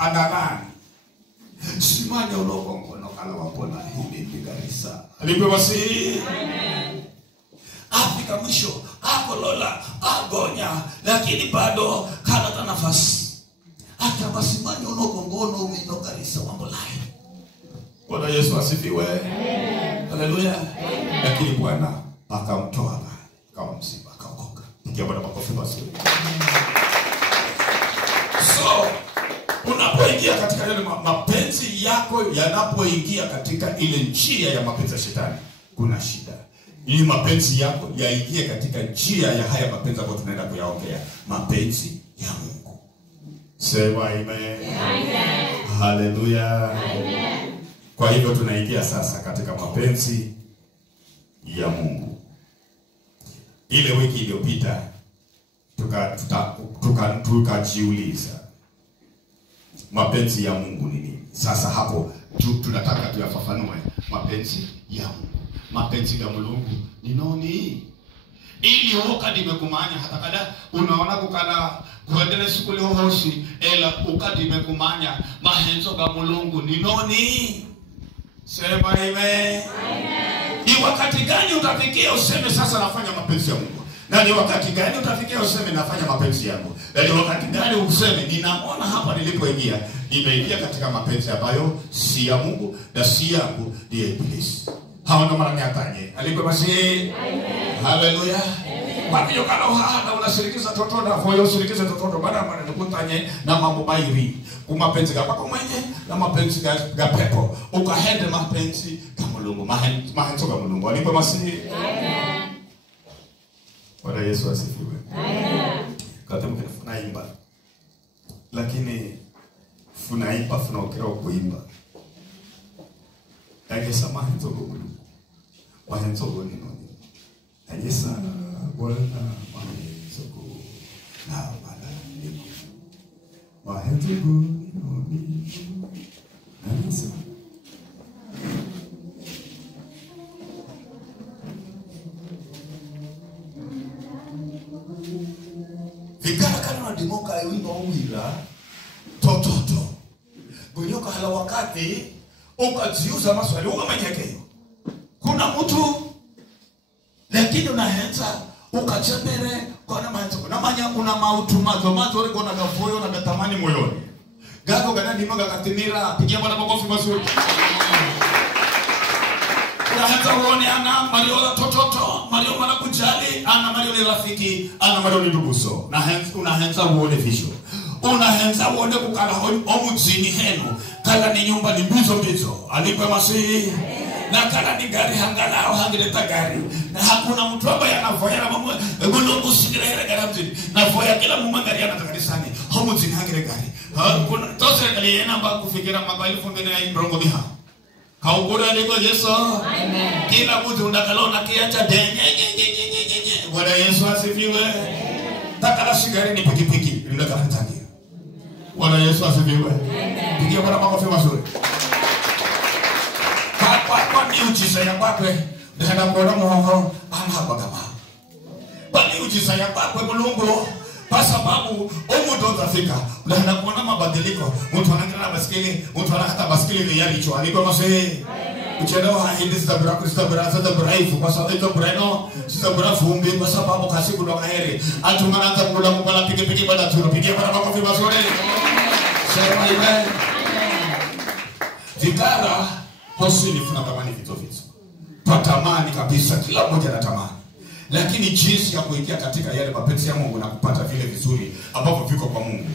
ana simanya uloko ngono kala wapona hili bigarisa. Alipo basi. Amen. Afrika mwisho akolola agonya, lakini bado kana nafasi. Hata basi simanya uloko ngono umino garisa wambolai. Bwana Yesu asifiwe. Amen. Haleluya. Amen. Lakini Bwana akamtoa kama msiba akaokoka. Pigia Bwana makofi basi. So unapoingia katika yale mapenzi yako yanapoingia katika ile njia ya mapenzi ya shetani, kuna shida. Ili mapenzi yako yaingie katika njia ya haya mapenzi ambayo tunaenda kuyaongea, mapenzi ya Mungu. Sema amen. Amen. Haleluya. Amen. Kwa hivyo tunaingia sasa katika mapenzi ya Mungu. Ile wiki iliyopita tukajiuliza mapenzi ya Mungu ni nini? Sasa hapo tunataka tuyafafanue mapenzi ya Mungu. Mapenzi ya Mungu ni nini? Ili wakati imekumanya hata kada unaona kukala kuendelea siku leo hosi ela wakati imekumanya mahenzo ya Mungu ni nini? Sema amen. Amen. Ni wakati gani utafikia useme sasa nafanya mapenzi ya Mungu? Na ni wakati gani utafikia useme nafanya mapenzi yangu? Na ni wakati gani useme ninaona hapa nilipoingia nimeingia katika mapenzi ambayo si ya Mungu na si yangu, ni ya Ibilisi. Hao ndo mara nyatanye. Alipo basi. Amen. Haleluya. Amen. Kwa hiyo kana uhana unashirikiza toto na voyo ushirikize toto baada nikutanye na mambo mairi. Mapenzi kwa mwenye na mapenzi ya pepo. Ukahende mapenzi kama Mungu, mahenzo kama Mungu. Alipo basi. Amen. Bwana Yesu asifiwe. Amen. Kata mke funaimba. Lakini funaimba funaokera kuimba. Agesa mahenzo kwa Mungu. Mahenzo kwa nini? Agesa Bwana mahenzo kwa na malaika. Mahenzo kwa nini? Agesa Vikara kana ndimoka wimba umira tototo. Gonyoka hala wakati ukajiuza maswali ukamanyeke. Kuna mtu lakini unahenza ukachembere kwa mahenzo. Na manya una mautu mazo ule kona gafoyo na gatamani moyoni. Gago gana ndimoka katimira pigia Bwana makofi mazuri. Unahenza uone ana Mario tototo, Mario mana kujali, ana Mario ni rafiki, ana Mario ni nduguso. Unahenza uone visho. Unahenza uone kukala omuzini henu. Kala ni nyumba ni mbizo. Alipe masihi. Na kala ni gari hangalao hangileta gari. Na hakuna mtu ambaye anavoya na mamu Mungu sikira ile gari mzini. Na voya kila mume gari anatakarisani. Omuzini hangile gari. Kuna tose kali yena mba kufikira mabali fundene ya mbrongo miha. Kaugura niko Yesu. Amen. Kila mtu unakalona kiacha denye. Bwana Yesu asifiwe. Takala sigari ni pikipiki. Unakala tangia. Bwana Yesu asifiwe. Amen. Pigia Bwana makofi mazuri. Kwa miujiza ya kwakwe ndana kuona muhoho anahaba kama. Kwa miujiza ya kwakwe Mulungu kwa sababu umuntu utafika ndana kuona mabadiliko. Mtu anaangalia basikeli, mtu anakata basikeli ni yali chwa. Niko mase. Uchelewa hindi sitabiraifu kwa sababu ito breno sitabirafu umbi kwa sababu kasi kuloka heri. Atumana hata kula mkula piki bada turo. Pigia Bwana makofi mazuri. Sema amen. Vikara hosini tunatamani vitu. Tunatamani kabisa, kila mmoja anatamani. Lakini jinsi ya kuingia katika yale mapenzi ya Mungu na kupata vile vizuri ambavyo viko kwa Mungu,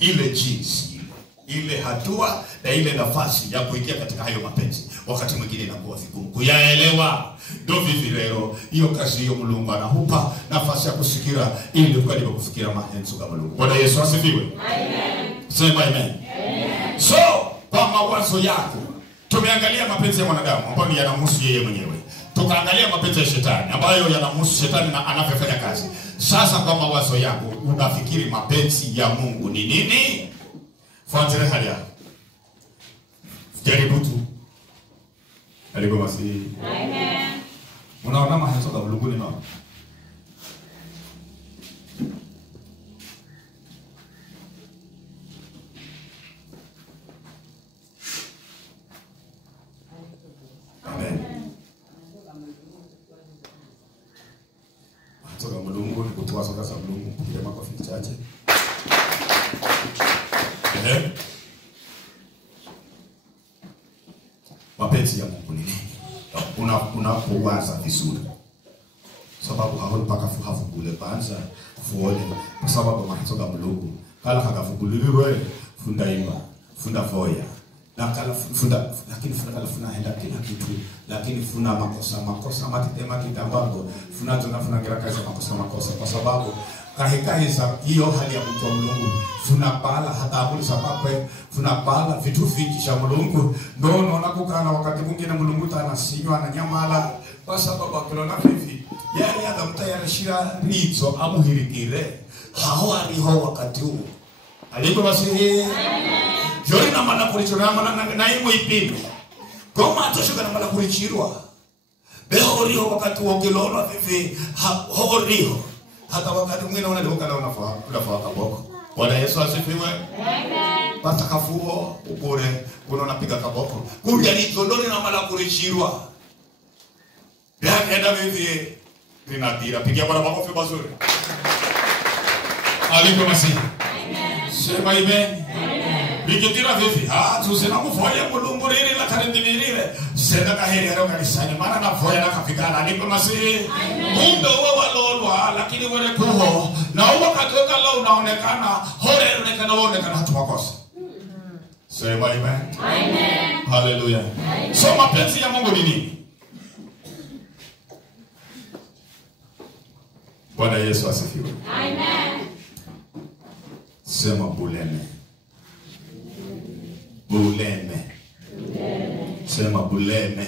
ile jinsi, ile hatua na ile nafasi ya kuingia katika hayo mapenzi, wakati mwingine inakuwa vigumu kuyaelewa. Ndio vipi leo hiyo kazi hiyo Mulungu anahupa nafasi ya kusikira ili ukali kufikira mahenzo kama Mulungu. Bwana Yesu asifiwe. Amen. Sema amen. Amen. So, kwa mawazo yako tumeangalia mapenzi ya mwanadamu ambayo yanamhusu yeye mwenyewe. Tukaangalia mapenzi ya shetani ambayo yanamhusu shetani na anavyofanya kazi. Sasa kwa mawazo yako unafikiri mapenzi ya Mungu ni nini? Fuatilia hali yako. Jaribu tu. Karibu basi. Amen. Unaona mahenzo kwa Mungu ni nini? Soka Mulungu ni kutoa soka za Mulungu kupiga makofi chache. Mapenzi ya Mungu ni nini? Unapowaza vizuri. Sababu haoni paka fuhafu kule kwanza fuone kwa sababu masoka Mulungu kala kakafukuliwe funda imba funda foya na kala funda lakini funda kala funa henda kila kitu lakini funa makosa matitema kitambango funa tunafuna kila kazi makosa kwa sababu kahikaisa hiyo hali ya mtu wa Mulungu funa pala hata abuli sababu funa pala vitu vingi cha Mulungu ndono nakukana wakati mwingine Mulungu tanasinywa na nyamala kwa sababu akilona vivi yale akamta yarashira rizo amuhirikire hao ariho wakati huu aliko basi jori na mala kurichora na imo ipime koma atoshuka na mala kurichirwa beho riho wakati wogelona vivi ho riho hata wakati mwingine unadoka na unafaa kaboko. Bwana Yesu asifiwe. Amen. Basta kafuo ukore unapiga kaboko kuja ni zoloni na mala kurichirwa yakaenda vivi ninatira pigia Bwana makofi mazuri. Aliko basi. Amen. Sema amen. Bikitira vivi tusema kufoya Mulungu riri la karendimirire senda kaheri aro kanisani maana na foya na kafikana aliko basi. Mungu wewe walolwa lakini wewe kuho na wakati leo unaonekana hore unaonekana hatu makosa. Sema amen. Amen. Hallelujah. So mapenzi ya Mungu ni nini? Bwana Yesu asifiwe. Amen. Sema buleme. Buleme. Sema buleme.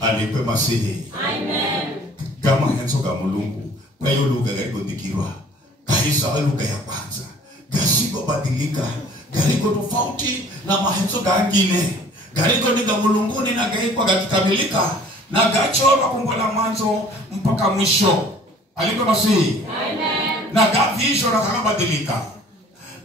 Alipe Masihi. Amen. Kama henso ka Mulungu kwa hiyo lugha iliyodikirwa kaisa lugha ya kwanza gasiko badilika galiko tofauti na mahenso gangine galiko ni ga Mulunguni na gaiko gakikamilika na gachora kumbola mwanzo mpaka mwisho. Alipe Masihi. Amen. Na gavisho na kakabadilika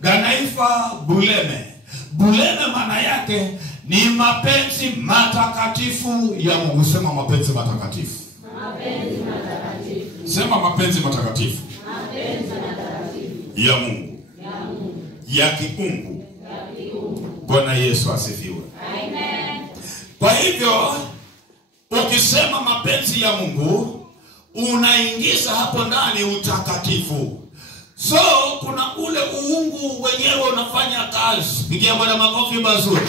ganaifa buleme. Buleme maana yake ni mapenzi matakatifu ya Mungu. Sema mapenzi matakatifu. Mapenzi matakatifu. Sema mapenzi matakatifu. Mapenzi matakatifu ya Mungu. Ya Mungu. Ya kiungu. Ya kiungu. Bwana Yesu asifiwe. Amen. Kwa hivyo ukisema mapenzi ya Mungu unaingiza hapo ndani utakatifu. So kuna ule uungu wenyewe unafanya kazi. Pigia Bwana makofi mazuri.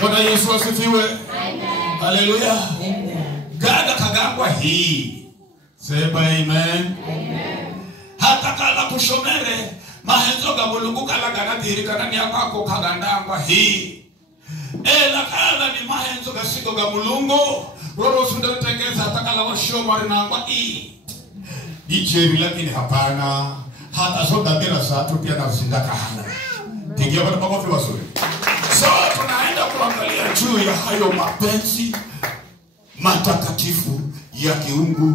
Bwana Yesu asifiwe. Amen. Haleluya. Amen. Gaga kagangwa hii. Sema amen. Amen. Hata kala kushomere mahenzo ga Mulungu kala ganadirika ndani yako kagandangwa hii. lakala ni mahenzo gasiko ga mulungu roro sunda tengeza takala washo marinangwa icheri, lakini hapana, hata soda bila saatu pia na usinda kahana. Pigia watu makofi wazuri. So tunaenda kuangalia juu ya hayo mapenzi matakatifu ya kiungu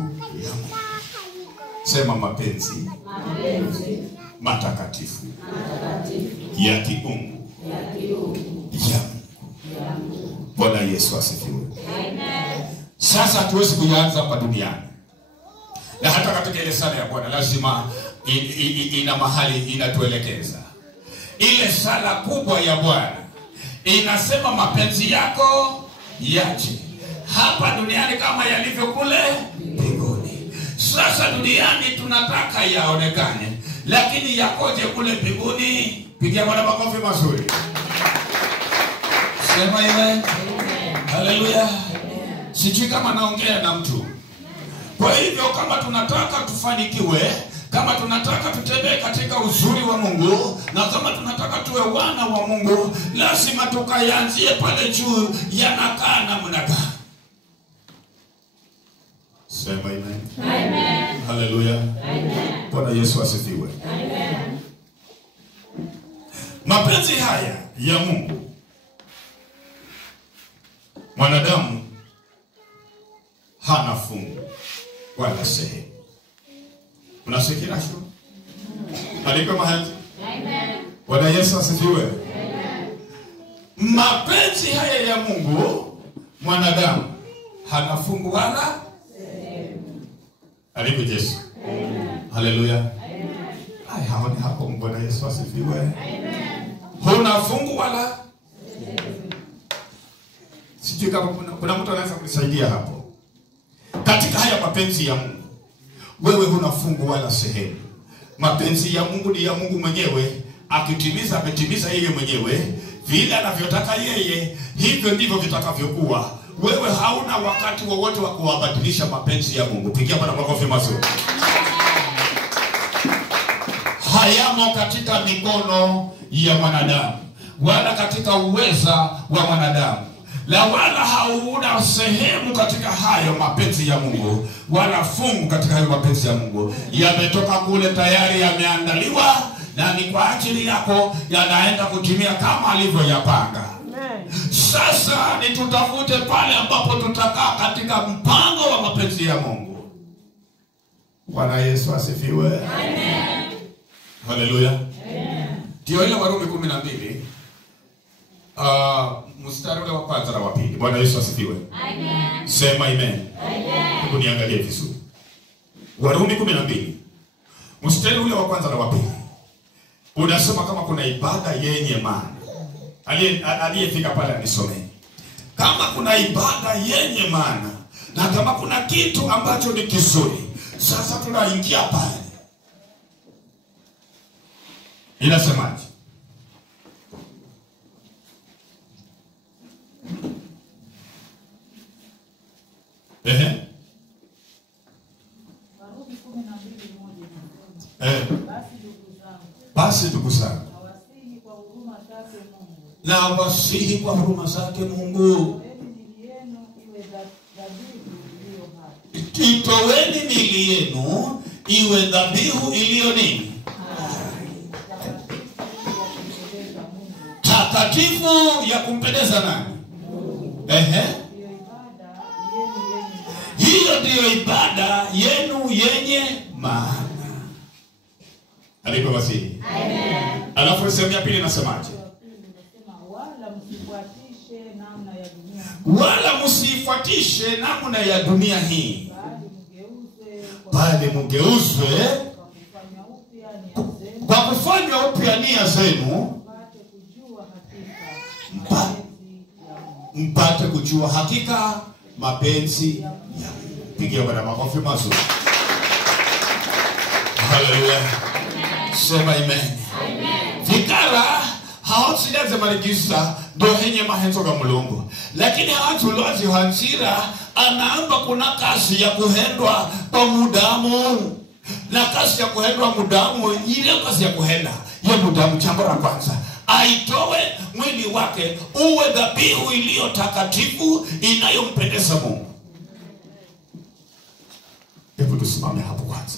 ya Mungu. Sema mapenzi matakatifu ya kiungu ya Mungu. Bwana Yesu asifiwe. Sasa hatuwezi kuanza hapa duniani. Na hata katika ile sala ya Bwana lazima ina mahali inatuelekeza. Ile sala kubwa ya Bwana inasema mapenzi yako yaje hapa duniani kama yalivyo kule mbinguni. Sasa duniani tunataka yaonekane, lakini yakoje kule mbinguni? Pigia Bwana makofi mazuri. Sema amen. Haleluya. Sijui kama naongea na mtu. Kwa hivyo kama tunataka tufanikiwe, kama tunataka tutembee katika uzuri wa Mungu, na kama tunataka tuwe wana wa Mungu, lazima tukaanzie pale juu, yanakaa namna gani? Sema amen. Amen. Haleluya. Amen. Bwana Yesu asifiwe. Amen. Mapenzi haya ya Mungu, mwanadamu hana fungu wala sehemu. Unasikia sio? Aliko mahali? Amen. Bwana Yesu asifiwe. Amen. Mapenzi haya ya Mungu, mwanadamu hana fungu wala sehemu. Aliko Yesu. Amen. Haleluya. Amen. Haoni hapo. Bwana Yesu asifiwe. Amen. Huna fungu wala sehemu. Sijui kama kuna mtu anaweza kunisaidia hapo. Katika haya mapenzi ya Mungu, wewe huna fungu wala sehemu. Mapenzi ya Mungu ni ya Mungu mwenyewe, akitimiza ametimiza yeye mwenyewe, vile anavyotaka yeye, hivyo ndivyo vitakavyokuwa. Wewe hauna wakati wowote wa kuwabadilisha mapenzi ya Mungu. Pigia Bwana makofi mazuri. Hayamo katika mikono ya mwanadamu, wala katika uweza wa mwanadamu, la wala hauna sehemu katika hayo mapenzi ya Mungu, wala fungu katika hayo mapenzi ya Mungu. Yametoka kule tayari, yameandaliwa, na ni kwa ajili yako, yanaenda kutimia kama alivyoyapanga. Sasa ni tutafute pale ambapo tutakaa katika mpango wa mapenzi ya Mungu. Bwana Yesu asifiwe. Amen. Haleluya. Amen. Ndio ile Warumi 12 mstari ule wa kwanza na wa pili. Bwana Yesu asifiwe. Amen. Sema amen. Amen. Hebu niangalie vizuri. Warumi 12 mstari ule wa kwanza na wa pili. Unasema kama kuna ibada yenye maana. Aliyefika pale anisomee. Kama kuna ibada yenye maana, na kama kuna kitu ambacho ni kizuri, sasa tunaingia pale. Inasemaje? Basi ndugu zangu, na wasihi kwa huruma zake Mungu, itoweni miili yenu iwe dhabihu iliyo nini? Takatifu, ya kumpendeza nani? Hiyo ndiyo ibada yenu yenye maana. Aliko wasihi. Amen. Alafu sehemu ya pili nasemaje? Wala msifuatishe namna ya dunia hii, bali mgeuzwe kwa kufanywa upya nia zenu, mpate kujua hakika mapenzi ya Mungu. Pigia Bwana makofi mazuri. Haleluya. Sema amen. Amen. Vikara hawasidaze marigisa dohenye mahenzo ga mulungu, lakini hawatulozi hansira anaamba kuna kasi ya kuhendwa kwa mudamu, na kasi ya kuhendwa mudamu, ile kasi ya kuhenda ya mudamu. Jambo la kwanza, aitoe mwili wake uwe dhabihu iliyo takatifu inayompendeza Mungu. Hebu tusimame hapo kwanza.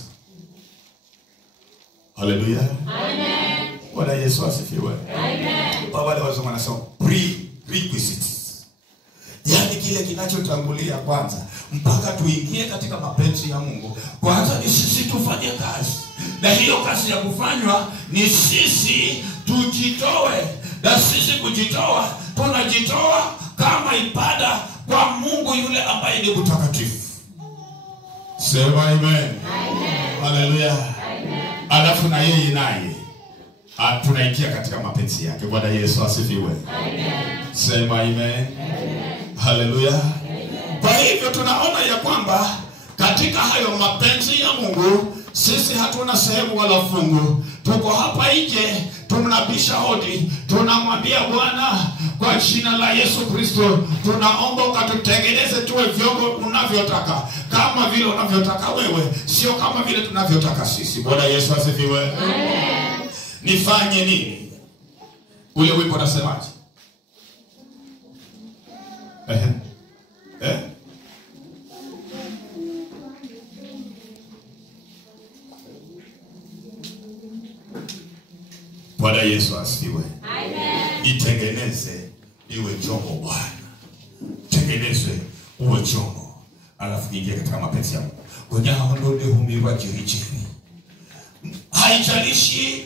Haleluya. Amen. Bwana Yesu asifiwe. Amen. Baba wale wazungu wanasema prerequisites. Yaani kile kinachotangulia kwanza mpaka tuingie katika mapenzi ya Mungu. Kwanza ni sisi tufanye kazi. Na hiyo kazi ya kufanywa ni sisi tujitoe. Na sisi kujitoa, tunajitoa kama ibada kwa Mungu yule ambaye ni mtakatifu. Sema amen. Amen. Haleluya. Amen. Alafu na yeye naye tunaingia katika mapenzi yake. Bwana Yesu asifiwe. Amen. Sema amen. Amen. Haleluya. Amen. Kwa hivyo tunaona ya kwamba katika hayo mapenzi ya Mungu sisi hatuna sehemu wala fungu. Tuko hapa nje, tunabisha hodi, tunamwambia Bwana, kwa jina la Yesu Kristo tunaomba ukatutengeneze tuwe vyombo unavyotaka, kama vile unavyotaka wewe, sio kama vile tunavyotaka sisi. Bwana Yesu asifiwe. Amen. Nifanye nini? Ule wimbo unasemaje? Bwana Yesu asifiwe. Amen. Itengeneze iwe chombo Bwana. Tengenezwe uwe chombo. Alafu ingia katika mapenzi ya Mungu. Kwenye ndode humirwa jirichiri. Haijalishi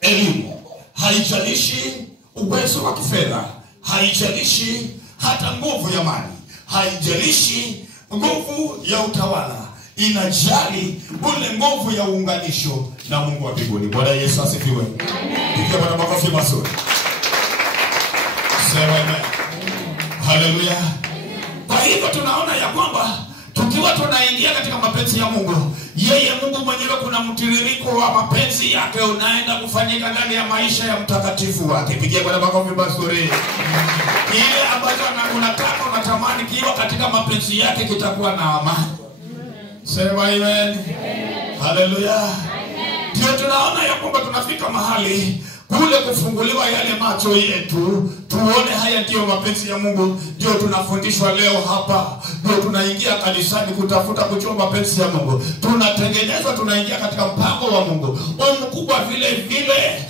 elimu, haijalishi uwezo wa kifedha, haijalishi hata nguvu ya mali, haijalishi nguvu ya utawala, inajali ule nguvu ya uunganisho na Mungu wa mbinguni. Bwana Yesu asifiwe. Amen. Pigia Bwana makofi mazuri. Sema amen. Haleluya. Kwa hivyo tunaona ya kwamba tukiwa tunaingia katika mapenzi ya Mungu, yeye Mungu mwenyewe kuna mtiririko wa mapenzi yake unaenda kufanyika ndani ya maisha ya mtakatifu wake. Pigia Bwana makofi mazuri. Kile ambacho unataka, unatamani kiwa katika mapenzi yake kitakuwa na amani. Sema amen. Haleluya. Ndio tunaona ya kwamba tunafika mahali kule kufunguliwa yale macho yetu, tuone haya ndio mapenzi ya Mungu. Ndio tunafundishwa leo hapa, ndio tunaingia kanisani kutafuta kujua mapenzi ya Mungu. Tunatengenezwa, tunaingia katika mpango wa Mungu. Mkubwa vile vile,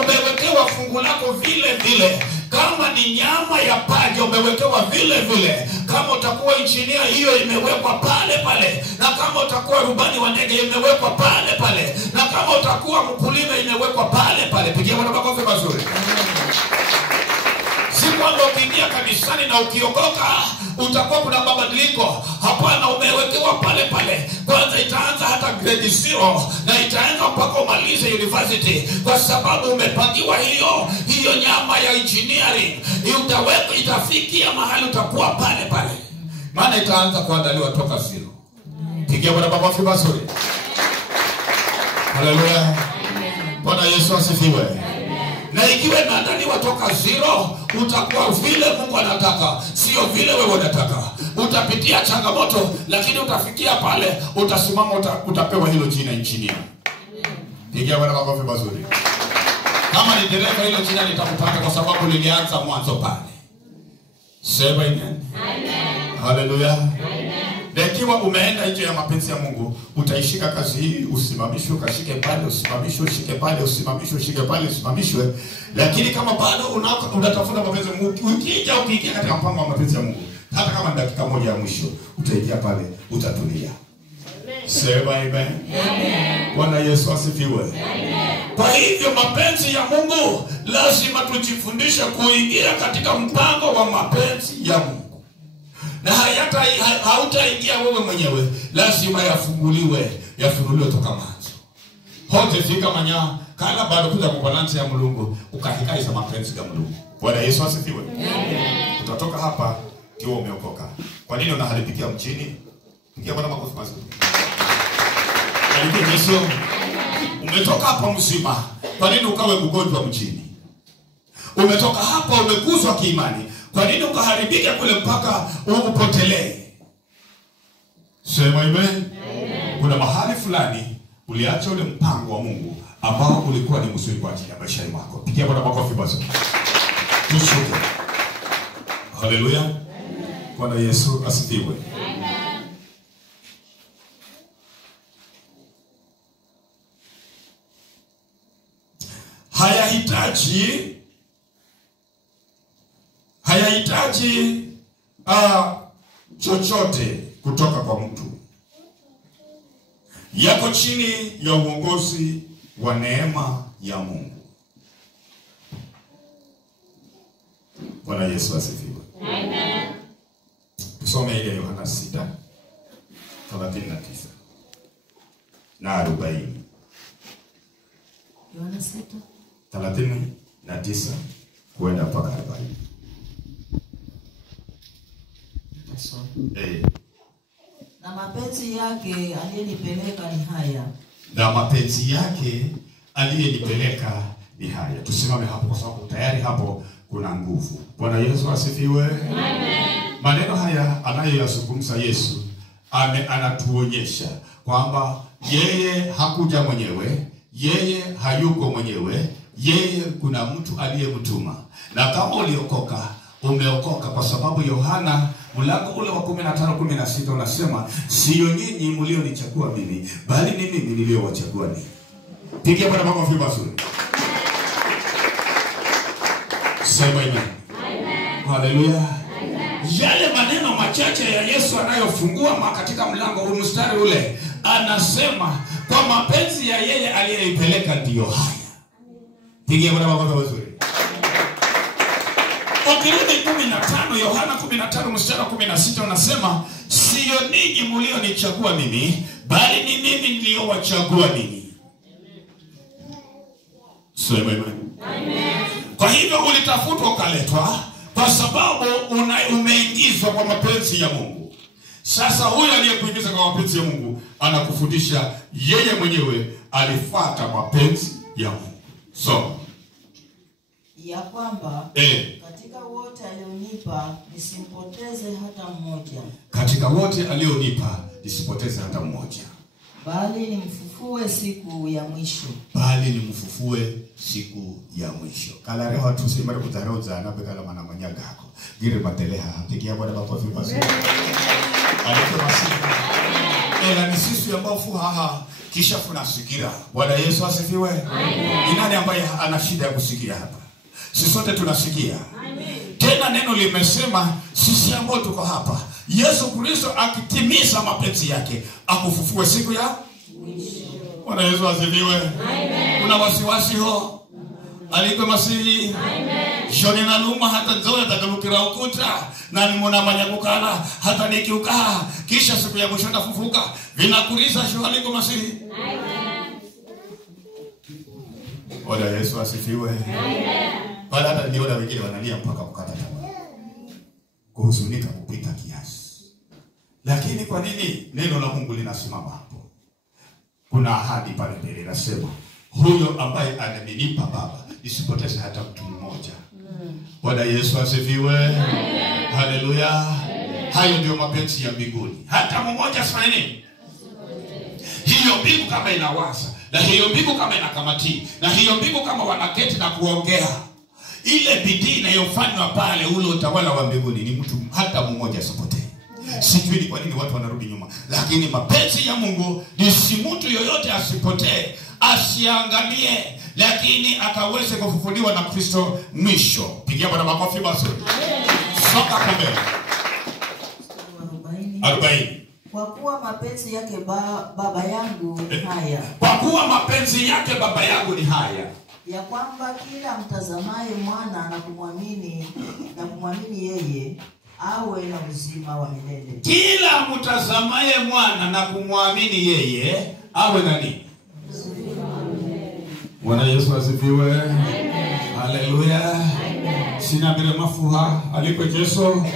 umewekewa fungu lako vile vile. Kama ni nyama ya paja umewekewa vile vile. Kama utakuwa injinia, hiyo imewekwa pale pale. Na kama utakuwa rubani wa ndege, imewekwa pale pale. Na kama utakuwa mkulima, imewekwa pale pale. Pigia Bwana makofi mazuri. Si kwamba ukiingia kanisani na ukiokoka utakuwa kuna mabadiliko. Hapana, umewekewa pale pale. Kwanza itaanza hata grade 0 na itaanza mpaka umalize university, kwa sababu umepangiwa hiyo nyama ya engineering. Itafikia mahali utakuwa pale pale. Maana itaanza kuandaliwa toka 0. Pigia Bwana makofi mazuri. Haleluya. Bwana Yesu asifiwe. Na ikiwa imeandaliwa toka 0, utakuwa vile Mungu anataka, sio vile wewe unataka. Utapitia changamoto, lakini utafikia pale, utasimama, utapewa hilo jina engineer. Pigia Bwana makofi mazuri. Kama ni dereva, hilo jina litakupata kwa sababu lilianza mwanzo pale. Sema amen. Amen. Haleluya. Amen. Na ikiwa umeenda nje ya mapenzi ya Mungu, utaishika kazi hii, usimamishwe, ukashike pale, usimamishwe, ushike pale, usimamishwe, ushike pale, usimamishwe. Lakini kama bado unatafuta mapenzi ya Mungu, ukiingia katika mpango wa mapenzi ya Mungu, hata kama ni dakika moja ya mwisho, utaingia pale, utatulia. Sema amen. Amen. Bwana Yesu asifiwe. Amen. Kwa hivyo mapenzi ya Mungu lazima tujifundishe kuingia katika mpango wa mapenzi ya Mungu. Na hautaingia wewe mwenyewe, lazima yafunuliwe toka mwanzo. Hote fika manya kala bado kuja kwa balance ya Mungu, ukahikai za mapenzi ya Mungu. Bwana Yesu asifiwe. Amen. Utatoka hapa kiwa umeokoka. Kwa nini unaharibikia mjini? Ingia Bwana makofi mazuri. Alikuwa Yesu. Umetoka hapa mzima. Kwa nini ukawe mgonjwa mjini? Umetoka hapa umekuzwa kiimani. Kwa nini ukaharibika kule mpaka upotelee? Sema amen. Kuna mahali fulani Uliacha ule mpango wa Mungu ambao ulikuwa ni mzuri kwa ajili ya maisha yako. Pigia Bwana makofi basi. Tushuke. Haleluya. Bwana Yesu asifiwe. Amen. Hayahitaji chochote kutoka kwa mtu. Yako chini ya uongozi wa neema ya Mungu. Bwana Yesu asifiwe. Amen. Tusome ile Yohana 6:39 na 40. Yohana 6:39 kwenda mpaka 40. Na mapenzi yake aliyenipeleka ni haya. Na mapenzi yake aliyenipeleka ni haya. Tusimame hapo kwa sababu tayari hapo kuna nguvu. Bwana Yesu asifiwe. Amen. Maneno haya anayoyazungumza Yesu anatuonyesha kwamba yeye hakuja mwenyewe, yeye hayuko mwenyewe, yeye kuna mtu aliyemtuma. Na kama uliokoka, umeokoka kwa sababu Yohana mlango ule wa 15:16 unasema sio nyinyi mlionichagua mimi, bali ni mimi niliyowachagua ninyi. Pigia Bwana makofi mazuri. Sema amen. Haleluya. Yale maneno machache ya Yesu anayofungua katika mlango huu mstari ule, anasema kwa mapenzi ya yeye aliyenipeleka ndiyo haya. Pigia Bwana makofi mazuri. Ukirudi 15, Yohana 15 mstari wa 16 unasema sio ninyi mlionichagua mimi, bali ni mimi niliyowachagua ninyi. Sema amen. Kwa hivyo ulitafutwa ukaletwa kwa sababu umeingizwa kwa mapenzi ya Mungu. Sasa huyu aliyekuingiza kwa mapenzi ya Mungu anakufundisha yeye mwenyewe alifuata mapenzi ya Mungu. So ya kwamba katika wote alionipa nisimpoteze hata mmoja. Katika wote alionipa nisipoteze hata mmoja. Bali nimfufue siku ya mwisho. Bali nimfufue siku ya mwisho. Kala reho tusimare kutaroza na bekala mana manyaga hako. Gire mateleha. Pigia Bwana makofi mazuri. Alikuwa masifu. Ela ni sisi ambao fuhaha kisha funasikia. Bwana Yesu asifiwe. Amen. Ni nani ambaye ana shida ya kusikia hapa? Sisi sote tunasikia. Amen. Tena neno limesema sisi ambao tuko hapa, Yesu Kristo akitimiza mapenzi yake akufufue siku ya mwisho. Bwana Yesu asifiwe. Amen. Una wasiwasi ho? Alikuwa masihi. Amen. Shoni na luma hata nzoe atakalukira ukuta na nimona manyakukala hata nikiukaa kisha siku ya mwisho ndafufuka. Vinakuliza sho alikuwa masihi. Amen. Bwana Yesu asifiwe. Amen. Bala hata niona wengine wanalia mpaka kukata tamaa. Kuhuzunika kupita kiasi. Lakini kwa nini neno la Mungu linasimama hapo? Kuna ahadi pale mbele inasema huyo ambaye anaminipa Baba nisipoteze hata mtu mmoja. Bwana Yesu asifiwe. Amen. Haleluya. Amen. Hayo ndio mapenzi ya mbinguni. Hata mmoja asifanye nini? Hiyo mbingu kama inawaza, na hiyo mbingu kama inakamati, na hiyo mbingu kama wanaketi na kuongea, ile bidii inayofanywa pale, ule utawala wa mbinguni ni mtu hata mmoja asipotee. Sijui ni kwa nini watu wanarudi nyuma, lakini mapenzi ya Mungu ni si mtu yoyote asipotee, asiangalie, lakini akaweze kufufuliwa na Kristo mwisho. Pigia Bwana makofi basi. Soka mbele. 40. Kwa kuwa mapenzi yake baba yangu ni haya. Kwa kuwa mapenzi yake baba yangu ni haya, ya kwamba kila mtazamaye mwana na kumwamini yeye awe na uzima wa milele. Kila mtazamaye mwana na kumwamini yeye awe na nini? Uzima wa milele. Bwana Yesu asifiwe. Amen. Haleluya. Amen. Sina bila mafuha aliko Yesu.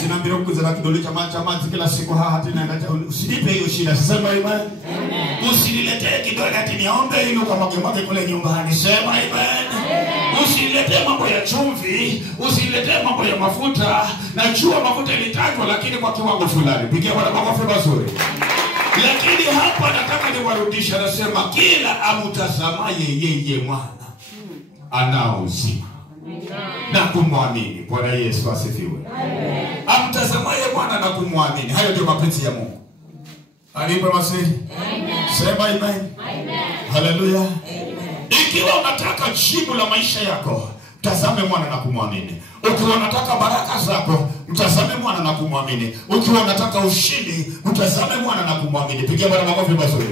Sina bila kuzala kidole cha maji kila siku hata ninaenda. Usinipe hiyo shida. Sema amen. Amen. Usiniletee kidole ati niombe ili ukamwage kule nyumbani. Sema amen. Amen. Usiniletee mambo ya chumvi, usiniletee mambo ya mafuta. Najua mafuta ilitajwa lakini kwa kiwango fulani. Pigia Bwana makofi mazuri. Lakini hapa nataka anawarudisha, anasema kila amtazamaye yeye mwana anao uzima na kumwamini. Bwana Yesu asifiwe. Amtazamaye mwana na kumwamini, hayo ndio mapenzi ya Mungu. Alipo Masihi. Sema amen. Haleluya. Ikiwa unataka jibu la maisha yako, mtazame mwana na kumwamini. Ukiwa unataka baraka zako, mtazame mwana na kumwamini. Ukiwa unataka ushindi, mtazame mwana na kumwamini. Pigia Bwana makofi mazuri.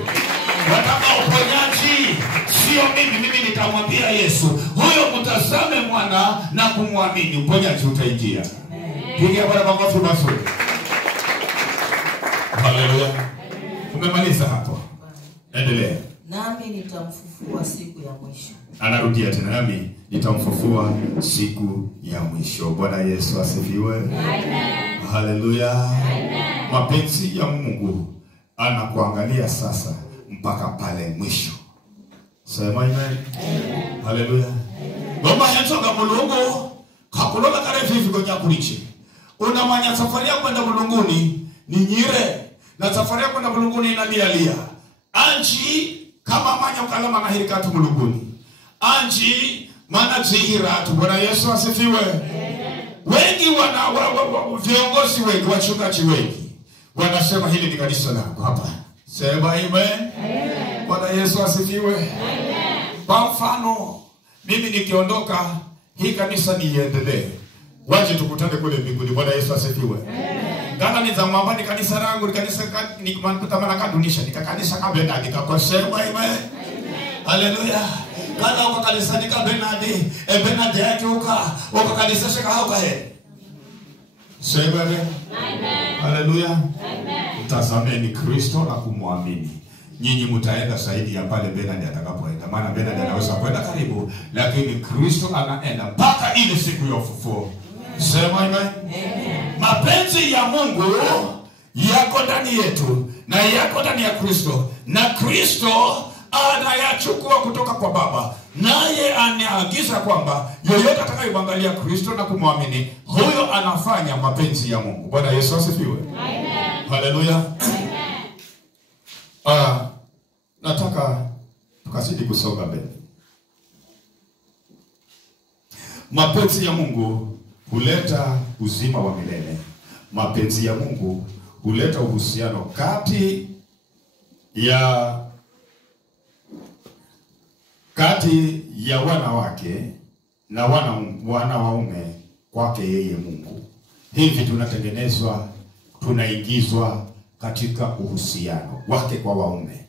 Unataka uponyaji, sio mimi nitamwambia Yesu. Huyo mtazame mwana na kumwamini, uponyaji utaingia. Pigia Bwana makofi mazuri. Haleluya. Umemaliza hapo. Endelea. Nami nitamfufua siku ya mwisho. Anarudia tena, nami nitamfufua siku ya mwisho. Bwana Yesu asifiwe. Amen. Haleluya. Amen. Mapenzi ya Mungu anakuangalia sasa mpaka pale mwisho. Sema amen. Amen. Haleluya. Baba yanatoka mulungu kakulola kare vivi gonya kulichi. Unamanya safari ya kwenda mulunguni ni nyire, na safari ya kwenda mulunguni inalialia. Anji kama manya ukalama na hirikatu mulunguni. Anji mana zihiratu. Bwana Yesu asifiwe. Wengi viongozi wengi, wachungaji wengi wanasema hili ni kanisa lako hapa. Sema amen. Bwana Yesu asifiwe. Kwa mfano mimi nikiondoka, hii kanisa niendelee, waje tukutane kule mbinguni. Bwana Yesu asifiwe. Kana nizamwamba ni kanisa langu, ni kanisa nikutamana kadunisha, nikakanisa kabena nikakosema amen. Haleluya. Kana uka kanisa nikabenadi, benadi yake uka kanisa shaka hauka he. Sema amen. Haleluya. Mtazameni Kristo na kumwamini. Nyinyi mtaenda zaidi ya pale Benadi atakapoenda. Maana Benadi anaweza kwenda karibu, lakini Kristo anaenda mpaka ile siku ya ufufuo. Sema amen. Mapenzi ya Mungu yako ndani yetu na yako ndani ya Kristo, na Kristo anayachukua kutoka kwa Baba, naye anaagiza kwamba yoyote atakayemwangalia Kristo na kumwamini, huyo anafanya mapenzi ya Mungu. Bwana Yesu asifiwe. Amen. Haleluya. Amen. Nataka tukazidi kusonga mbele. Mapenzi ya Mungu huleta uzima wa milele. Mapenzi ya Mungu huleta uhusiano kati ya wanawake na wanaume kwake yeye Mungu. Hivi tunatengenezwa, tunaingizwa katika uhusiano wake kwa waume,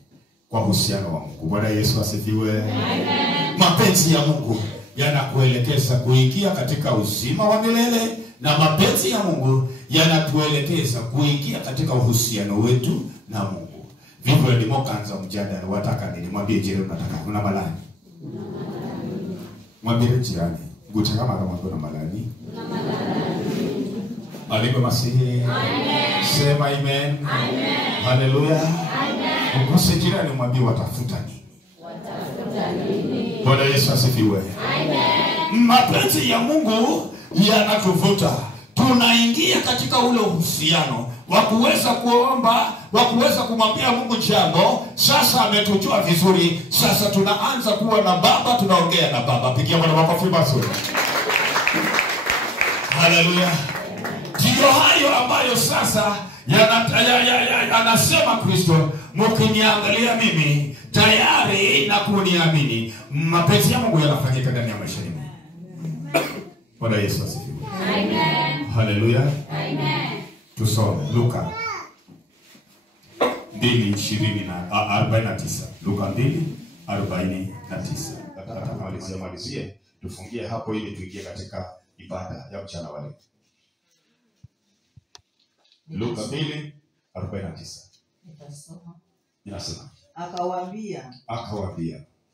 kwa uhusiano wa Mungu. Bwana Yesu asifiwe. Amen. Mapenzi ya Mungu yanakuelekeza kuingia katika uzima wa milele, na mapenzi ya Mungu yanatuelekeza kuingia katika uhusiano wetu na Mungu. Vivyo ndivyo kanza mjadala, wataka nini? Mwambie jirani unataka kuna malani. Mwambie jirani, gutaka mara mwambie na malani. Alipo Masihi. Amen. Sema amen. Amen. Haleluya. Amen. Ukose jirani mwambie watafuta nini? Watafuta nini? Bwana Yesu asifiwe. Amen. Mapenzi ya Mungu yanatuvuta, tunaingia katika ule uhusiano wa kuweza kuomba, wa kuweza kumwambia Mungu jambo. Sasa ametujua vizuri, sasa tunaanza kuwa na Baba, tunaongea na Baba. Pigia Bwana makofi mazuri. Haleluya. Ndio hayo ambayo sasa anasema Kristo, mkiniangalia mimi tayari na kuniamini. Mapenzi ya Mungu yanafanyika ndani ya maisha yenu. Bwana Yesu asifiwe. Amen. Haleluya. Amen. Tusome Luka 2:49. Luka 2:49. Nataka malizie tufungie hapo ili tuingie katika ibada ya mchana wa leo. Luka 2:49. Nitasoma. Inasema, akawaambia,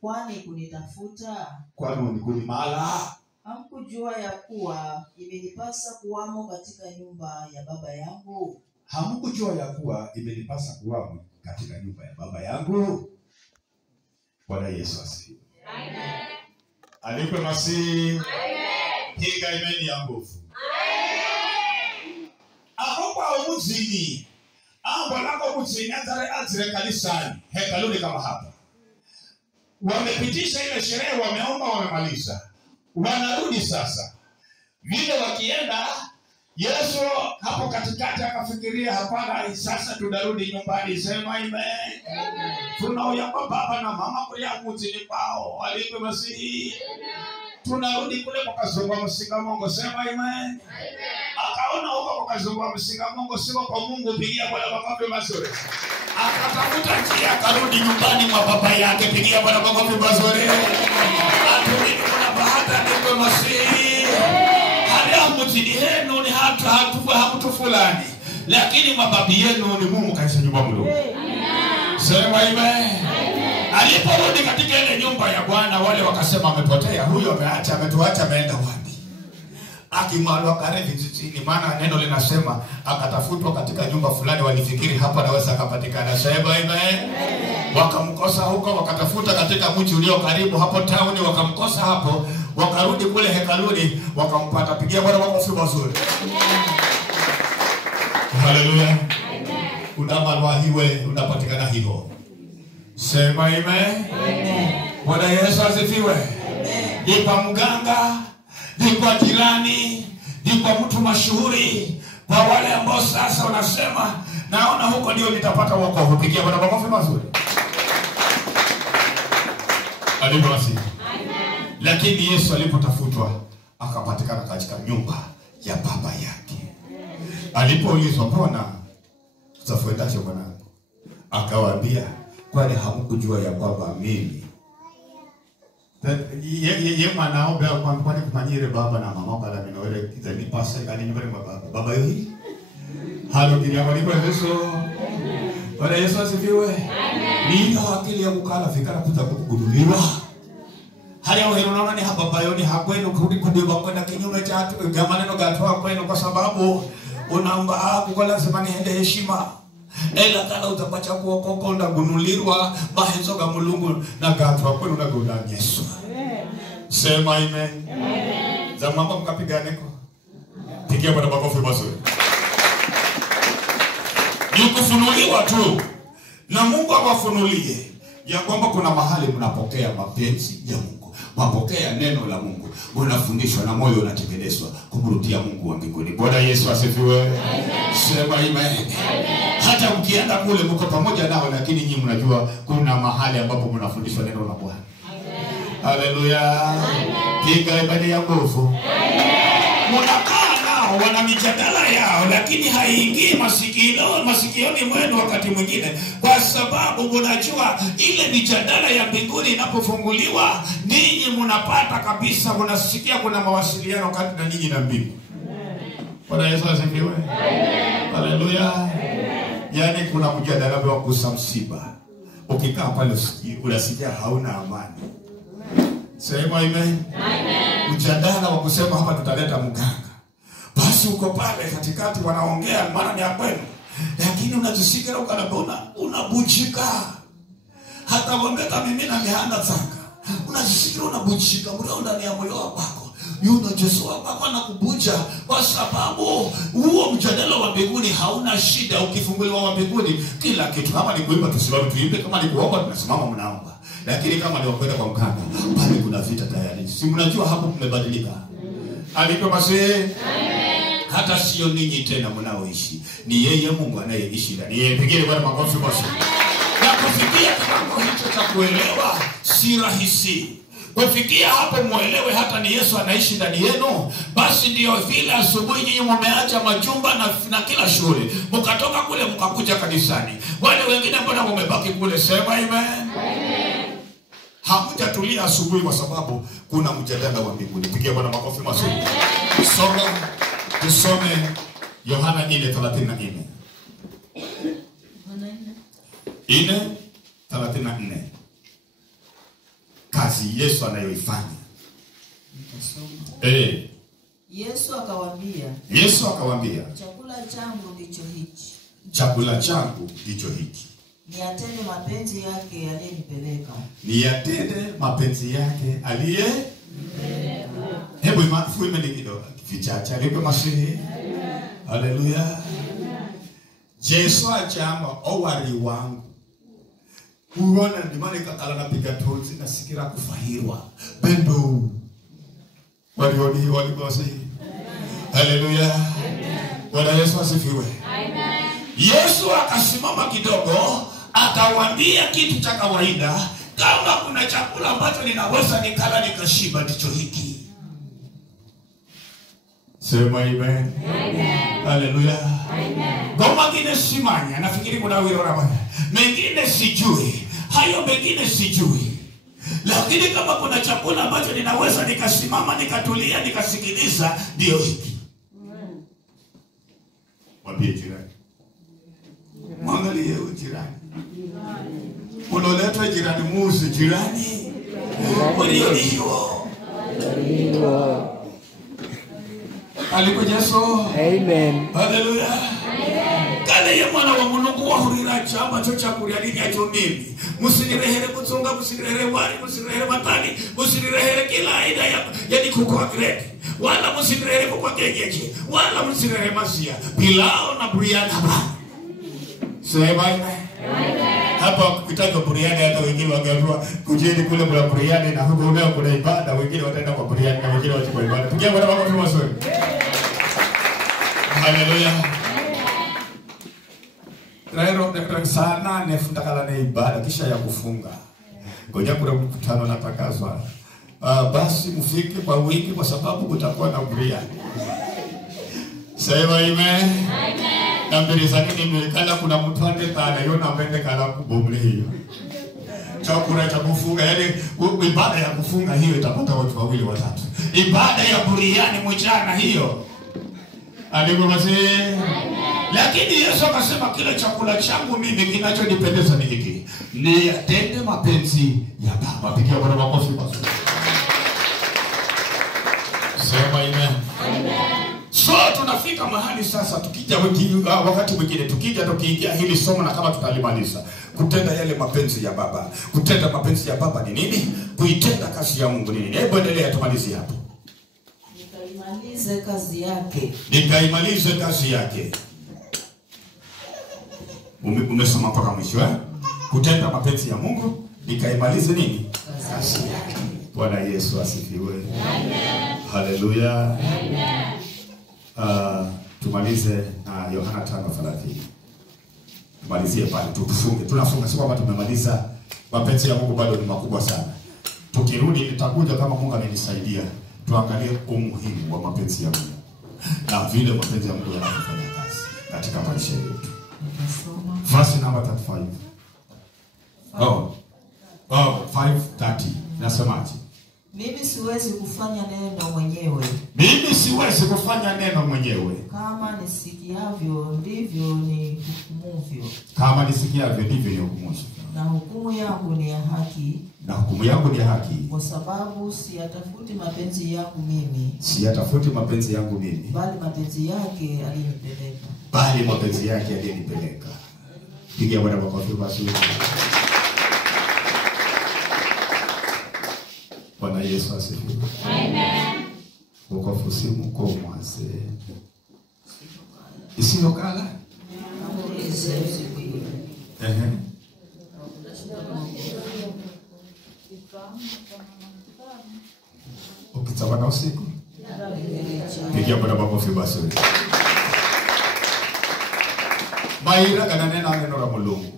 kwani kunitafuta? Kwani kunimala? Hamkujua ya kuwa imenipasa kuwamo katika nyumba ya Baba yangu? Hamkujua ya kuwa imenipasa kuwamo katika nyumba ya Baba yangu? Bwana Yesu asifiwe. Amen. Alipe Masihi. Amen. Piga imeni ya nguvu. Amen. Ahoba umuzini. Walako kuzinyanzare azire kanisani, hekaluni kama hapa. Wamepitisha ile sherehe, wameomba, wamemaliza. Wanarudi sasa. Vile wakienda, Yesu hapo katikati akafikiria, hapana, sasa tunarudi nyumbani. Sema amen. Tunaoyamba baba na mama kulia mutini kwao, walipe Masihi. Tunarudi kule kwa kazungu wa msinga Mungu. Sema amen. Akaona huko kwa kazungu wa msinga Mungu, sio kwa Mungu, pigia Bwana makofi mazuri. Akatafuta njia, akarudi nyumbani mwa baba yake, pigia Bwana makofi mazuri. Aturudi kuna bahata ndipo Masihi. Hali mutini henu ni hatu fulani, lakini mababi yenu ni Mungu kaisa nyumba mlo. Sema amen. Aliporudi katika ile nyumba ya Bwana, wale wakasema amepotea, huyo ametuacha, ameenda wapi? Akimalwa kare vijijini, maana neno linasema akatafutwa katika nyumba fulani, walifikiri hapa anaweza akapatikana. Sema amen. Wakamkosa huko, wakatafuta katika mji ulio karibu hapo town, wakamkosa hapo, wakarudi kule hekaluni, wakampata. Pigia Bwana makofi mazuri. Haleluya. Unamalwa hiwe, unapatikana hivyo. Sema amen. Bwana Yesu asifiwe. Ni kwa mganga, ni kwa jirani, ni kwa mtu mashuhuri, kwa wale ambao sasa wanasema naona huko ndio nitapata wokovu. Pigia Bwana makofi mazuri. Alibasi. Lakini Yesu alipotafutwa akapatikana katika nyumba ya baba yake. Alipoulizwa, mbona utafuendaje mwanangu? Akawaambia, kwani hamkujua ya kwamba mimi ye manaombe kwani kumanyire baba na mama kala minore kitani pasa kali nyumba baba yohi. Halo kiria kwa nipo Yesu. Bwana Yesu asifiwe. Ni akili ya kukala fikara kutakuguduliwa. Hali yao unaona ni baba yoni hakwenda kurudi kudiba kwenda kinyume cha maneno gatoa kwenda, kwa sababu unaomba kwa lazima niende heshima. Ela kala utapacha kuokoka ndagunulirwa bahenzo ga mulungu na gatwa kwenu na godani Yesu. Sema amen. Za mama mkapigane ko. Pigia Bwana makofi mazuri. Ni kufunuliwa tu. Na Mungu awafunulie ya kwamba kuna mahali mnapokea mapenzi ya Mungu. Mapokea neno la Mungu. Unafundishwa na moyo unatengenezwa kumrudia Mungu wa mbinguni. Bwana Yesu asifiwe. Amen. Sema amen. Hata mkienda kule mko pamoja nao, lakini nyinyi mnajua kuna mahali ambapo mnafundishwa neno la Bwana. Haleluya. Piga ibada ya nguvu. Mnakaa nao wana mijadala yao, lakini haingii masikioni mwenu wakati mwingine, kwa sababu mnajua ile mijadala ya mbinguni inapofunguliwa, ninyi mnapata kabisa, mnasikia kuna mawasiliano kati na ninyi na mbingu. Bwana Yesu asifiwe. Haleluya. Yani kuna mjadala wa kusamsiba. Ukikaa pale unasikia hauna amani. Sema amen. Mjadala wa kusema hapa tutaleta mganga. Basi uko pale katikati wanaongea maana ni kwenu. Lakini unajisikia unabujika. Hata wambeka mimi na mihanda zaka. Unajisikia unabujika mlio ndani ya moyo wako. Yuna Yesu wako na kubuja, kwa sababu huo mjadala wa mbinguni hauna shida. Ukifunguliwa wa mbinguni kila kitu, kama ni kuimba tusimame tuimbe, kama ni kuomba tunasimama mnaomba, lakini kama ni kwenda kwa mkanga pale kuna vita tayari. Si mnajua hapo kumebadilika. Alipo Masihi. Hata sio ninyi tena mnaoishi, ni yeye Mungu anayeishi ndani yenu. Pigie Bwana makofi mazuri. Na kufikia kiwango hicho cha kuelewa si rahisi. Kufikia hapo muelewe hata ni Yesu anaishi ndani yenu. Basi ndio vile asubuhi nyinyi mmeacha majumba na kila shughuli, mkatoka kule mkakuja kanisani. Wale wengine mbona wamebaki kule? Sema amen. Hamjatulia asubuhi kwa sababu kuna mjadala wa mbinguni. Pigia Bwana makofi mazuri. Tusome Yohana 4:34. 4:34. Kazi Yesu anayoifanya. Yesu akawaambia, chakula changu ndicho hichi. Chakula changu ndicho hiki. Niyatende mapenzi yake aliyenipeleka. Niyatende mapenzi yake aliyenipeleka. Hebu imafuime kidogo. Kichacha alipo Masihi. Haleluya. Yesu achamba owari wangu. Uona ndimani kakala napiga tozi nasikira kufahirwa. Bendo. Walioni walikosi. Haleluya. Bwana Yesu asifiwe. Amen. Yesu akasimama kidogo, akawaambia kitu cha kawaida, kama kuna chakula ambacho ninaweza nikala nikashiba ndicho hiki. Sema amen. Amen. Haleluya. Amen. Goma mengine simanya, nafikiri kuna wilo rabaya. Mengine sijui. Hayo mengine sijui. Lakini kama kuna chakula ambacho ninaweza nikasimama nikatulia nikasikiliza ndio hiki. Mwambie jirani. Mwangalie jirani. Unaletwa jirani muzi jirani. Walio hiyo. Aliko Yesu. Amen. Haleluya. Amen. Kana ye mwana wa Mungu wahurira chamba cyo chakurya nini acho mimi. Musinirehere kutunga, musinirehere wali, musinirehere matani, musinirehere kila aina ya nikuko grade. Wala musinirehere kwa kenyeji, wala musinirehere masia. Pilao na buriani hapa. Sema amen. Hapa ukitaka buriani hata wengine wangeambiwa kujeni kule mla buriani na huko unao kuna ibada, wengine wataenda kwa buriani na wengine wataenda kwa ibada. Pigia Bwana makofi mazuri. Haleluya. Leo sana nefutakala na ibada kisha ya kufunga. Ngoja kuna mkutano na takazwa. Basi mfike kwa wingi kwa sababu kutakuwa na buriani. Sema amen. Amen. Na mbele zake nimekala kuna mtu andekana yona mbende kala kubomle hiyo. Chakula cha kufunga, yani ibada ya kufunga hiyo itapata watu wawili watatu. Ibada ya buriani mchana hiyo. Aliko basi. Lakini Yesu akasema kile chakula changu mimi kinachonipendeza ni hiki. Ni yatende mapenzi ya Baba. Pigia Bwana makofi mazuri. Sema amen. Amen. So tunafika mahali sasa tukija wakati mwingine tukiingia hili somo na kama tutalimaliza kutenda yale mapenzi ya Baba. Kutenda mapenzi ya Baba ni nini? Kuitenda kazi ya Mungu ni nini? Hebu endelea tumalizie hapo. Nikaimalize kazi yake. Nikaimalize kazi yake. Umesoma mpaka mwisho eh? Kutenda mapenzi ya Mungu, nikaimalize nini? Kazi yake. Bwana Yesu asifiwe. Amen. Haleluya. Amen. Tumalize na Yohana 5:30. Tumalizie pale tufunge. Tunafunga sio kwamba tumemaliza. Mapenzi ya Mungu bado ni makubwa sana. Tukirudi nitakuja kama Mungu amenisaidia. Tuangalie umuhimu wa mapenzi ya Mungu. Na vile mapenzi ya Mungu yanafanya kazi katika maisha yetu. Verse number 35. 5:30. Nasemaje? Mimi siwezi kufanya neno mwenyewe. Mimi siwezi kufanya neno mwenyewe. Kama nisikiavyo ndivyo ni hukumuvyo. Kama nisikiavyo ndivyo ni hukumuvyo. Na hukumu yangu ni ya haki. Na hukumu yangu ni ya haki. Kwa sababu siyatafuti mapenzi yangu mimi. Siyatafuti mapenzi yangu mimi. Bali mapenzi yake alinipeleka. Bali mapenzi yake alinipeleka. Pigia Bwana makofi mazuri. Bwana Yesu asifiwe. Amen. Wokovu si mkomo ase. Isiyo kala. Ukitaka usiku. Pigia Bwana makofi mazuri. Maira kana neno la Mulungu.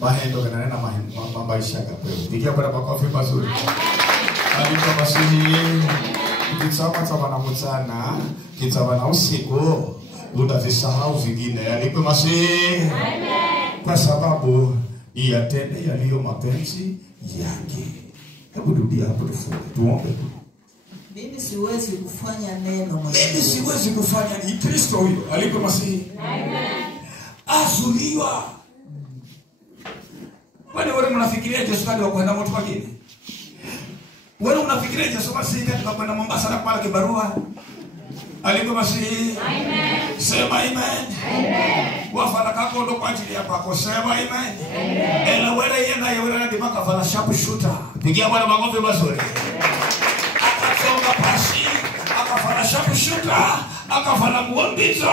Mahendo kana nena maisha kapewe. Pigia Bwana makofi mazuri. Alikuwa basi kitama na mchana, kitama na usiku, utavisahau vingine. Alikuwa basi kwa sababu yatende yaliyo mapenzi yake. Hebu rudia hapo tufunge. Tuombe. Mimi siwezi kufanya neno mwenyewe. Mimi siwezi kufanya ni Kristo huyo. Alikuwa basi. Amen. Azuliwa. Wewe mnafikiria Yesu kali wa kwenda mtu mwingine? Wewe unafikiria Yesu basi katika kwenda Mombasa na kupata kibarua? Alikuwa basi. Amen. Sema amen. Amen. Wafala kako ndo kwa ajili ya kwako. Sema amen. Amen. Ela wewe yenda yeye ndio makafala sharp shooter. Pigia Bwana makofi mazuri. Akasonga pasi, akafala sharp shooter, akafala muombizo,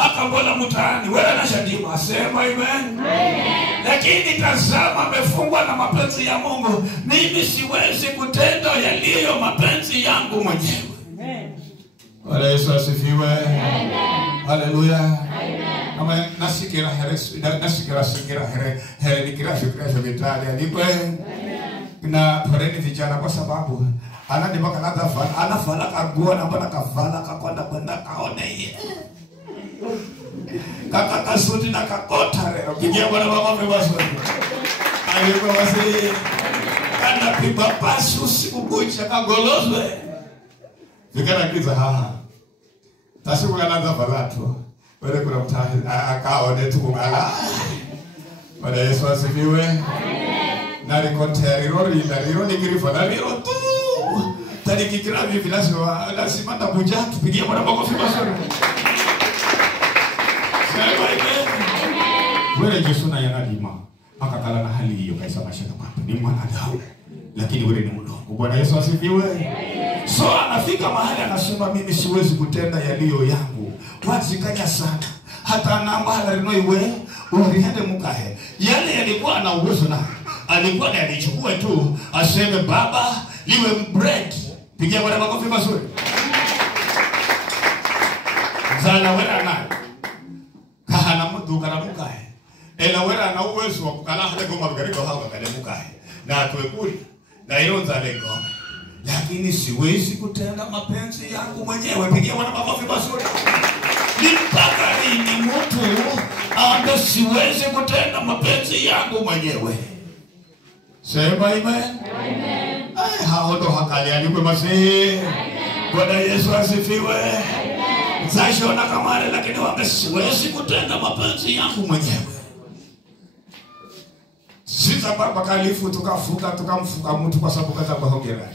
akambona mtaani, wewe na Shadima, sema amen. Lakini tazama, amefungwa na mapenzi ya Mungu. Mimi siwezi kutenda yaliyo mapenzi yangu mwenyewe. Bwana Yesu asifiwe. Haleluya. Amen. Nasikira here nikira vitali alipe. Na poreni vijana kwa sababu anadima kana anafala kagua na bana kavala kakwenda kwenda kaone. Kaka kasuti na kakota leo. Pigia Bwana makofi basi. Alikuwa wasi kana pipa pasu siku kucha kagolozwe. Vikana kiza haha. Tasiku kanaanza falatu. Wewe kuna mtahi akaone tu kungala. Bwana Yesu asifiwe. Amen. Na rikonteri riro nikirifa na riro tu. Tani kikira vipi lazima ndakuja tupigie Bwana makofi basi. Wewe Yesu na yanadima akakala na hali hiyo kaisa maisha kama ni mwanadamu lakini wewe ni Mungu. Bwana Yesu asifiwe. So anafika mahali anasema mimi siwezi kutenda yaliyo yangu. Wazikanya sana. Hata namba rinoiwe uriende mukahe. Yale yalikuwa na uwezo na alikuwa na alichukue tu aseme baba liwe break. Pigia Bwana makofi mazuri. Zana wera naye. Kahana mtu kana mukahe. Ela wera na uwezo wa kukala hale goma bigarigo hawa kale mukahe. Na tuekuli na ilonza lengo. Lakini siwezi kutenda mapenzi yangu mwenyewe. Pigia Bwana makofi mazuri. Ni mpaka lini mtu ambaye siwezi kutenda mapenzi yangu mwenyewe? Sema amen. Amen. Hao ndo hakali alikwe masihi. Bwana Yesu asifiwe. Amen. Zashona kamare lakini wame siwezi kutenda mapenzi yangu mwenyewe. Sisa baba kalifu tukamfuka mtu kwa sababu kaza kwa hongera.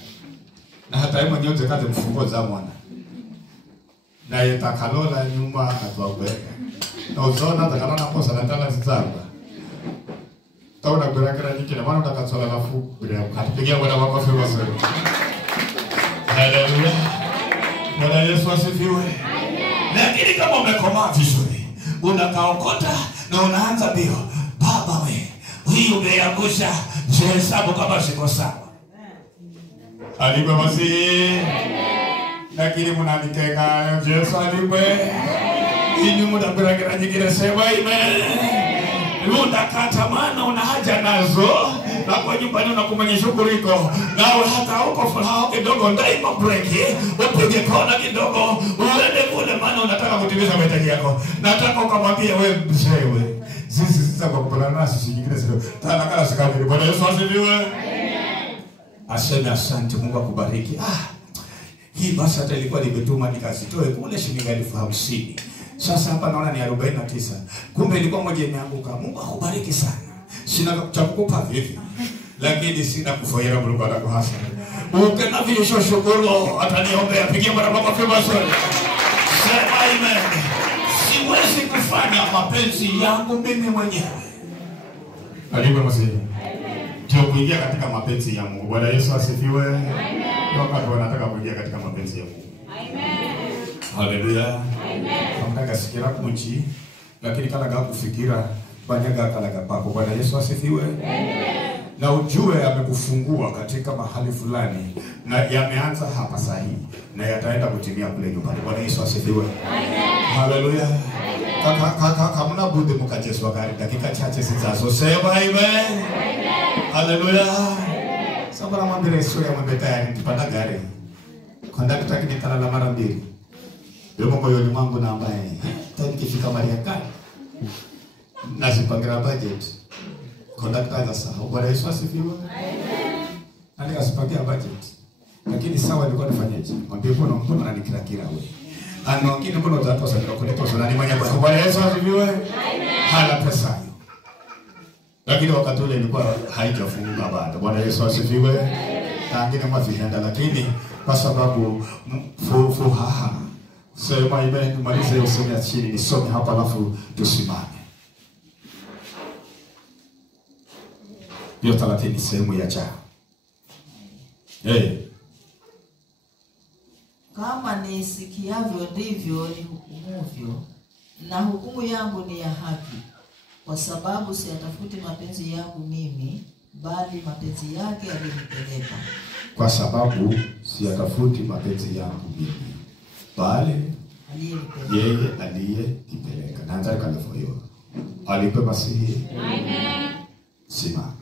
Na hata yeye mwenyewe zikaze mfungo za mwana. Na yetakalola nyuma atwabeka. Na uzona takalona posa na tala zitanga. Tauna kurakira nyingine maana utakatsola nafu bila kupigia Bwana makofi mazuri. Haleluya. Bwana Yesu asifiwe. Lakini kama umekomaa vizuri, unakaokota na unaanza bio. Baba we, huyu umeangusha, hesabu kama siko sawa. Alipe masihi. Lakini mnanitenga Yesu alipe. Inyu mudabira nyingine sema amen. Lunda kata maana una haja nazo na kwa nyumbani unakumanya shukuriko nawe hata huko furaha kidogo ndaima break upige kona kidogo uende kule maana unataka kutimiza mahitaji yako. Nataka ukamwambia wewe mzee sisi sasa kwa kupana nasi nyingine sio tanakala sikali. Bwana Yesu asifiwe. Amen. Asante asante Mungu akubariki. Hii basi hata ilikuwa nimetuma nikasitoe kule shilingi 50,000. Sasa hapa naona ni 49. Kumbe ilikuwa moja imeanguka. Mungu akubariki sana. Sina cha kukupa vipi. Lakini sina kufoyera Mungu atakuhasa. Ukena vile shukuru ataniombea pigia Bwana makofi mazuri. Sema amen. Siwezi kufanya mapenzi yangu mimi mwenyewe. Alipo masihi. Ndio kuingia katika mapenzi ya Mungu. Bwana Yesu asifiwe. Amen. Wakati wanataka kuingia katika mapenzi ya Mungu. Amen. Haleluya. Amen. Hamtaka sikira kunchi lakini kala ga kufikira banyaga kala ga papo. Bwana Yesu asifiwe. Amen. Na ujue amekufungua katika mahali fulani na yameanza hapa sahihi na yataenda kutimia kule nyumbani. Bwana Yesu asifiwe. Amen. Haleluya. Kaka mna budi mkajeswa gari dakika chache zijazo. Sema amen. Amen. Haleluya. Sasa na mwambie Yesu ya mwambie tayari tupanda gari. Kondakta kinitana la mara mbili. Ndio moyoni mwangu na ambaye nikifika Mariakani nazipangira budget. Kondakta sasa Bwana Yesu asifiwe. Amen. Nani asipangia budget. Lakini sawa nilikuwa nifanyaje? Mwambie mbona ananikira wewe. Ana wengine mbona utatosa ndio kunitosa nani mwenye kwa Bwana Yesu asifiwe. Amen. Hala pesa hiyo. Lakini wakati ule ilikuwa haijafunguka bado. Bwana Yesu asifiwe. Amen. Tangine mwazienda lakini kwa sababu fuhaha. Sema amen. Maliza usome ya chini nisome hapa alafu tusimame. Hiyo 30 sehemu ya cha. Kama nisikiavyo ndivyo nihukumuvyo, na hukumu yangu ni ya haki, kwa sababu siyatafuti mapenzi yangu mimi, bali mapenzi yake alinipeleka. Kwa sababu siyatafuti mapenzi yangu mimi, bali yeye aliyenipeleka. Na nataka leo alipe Masihi. Amen. Simama.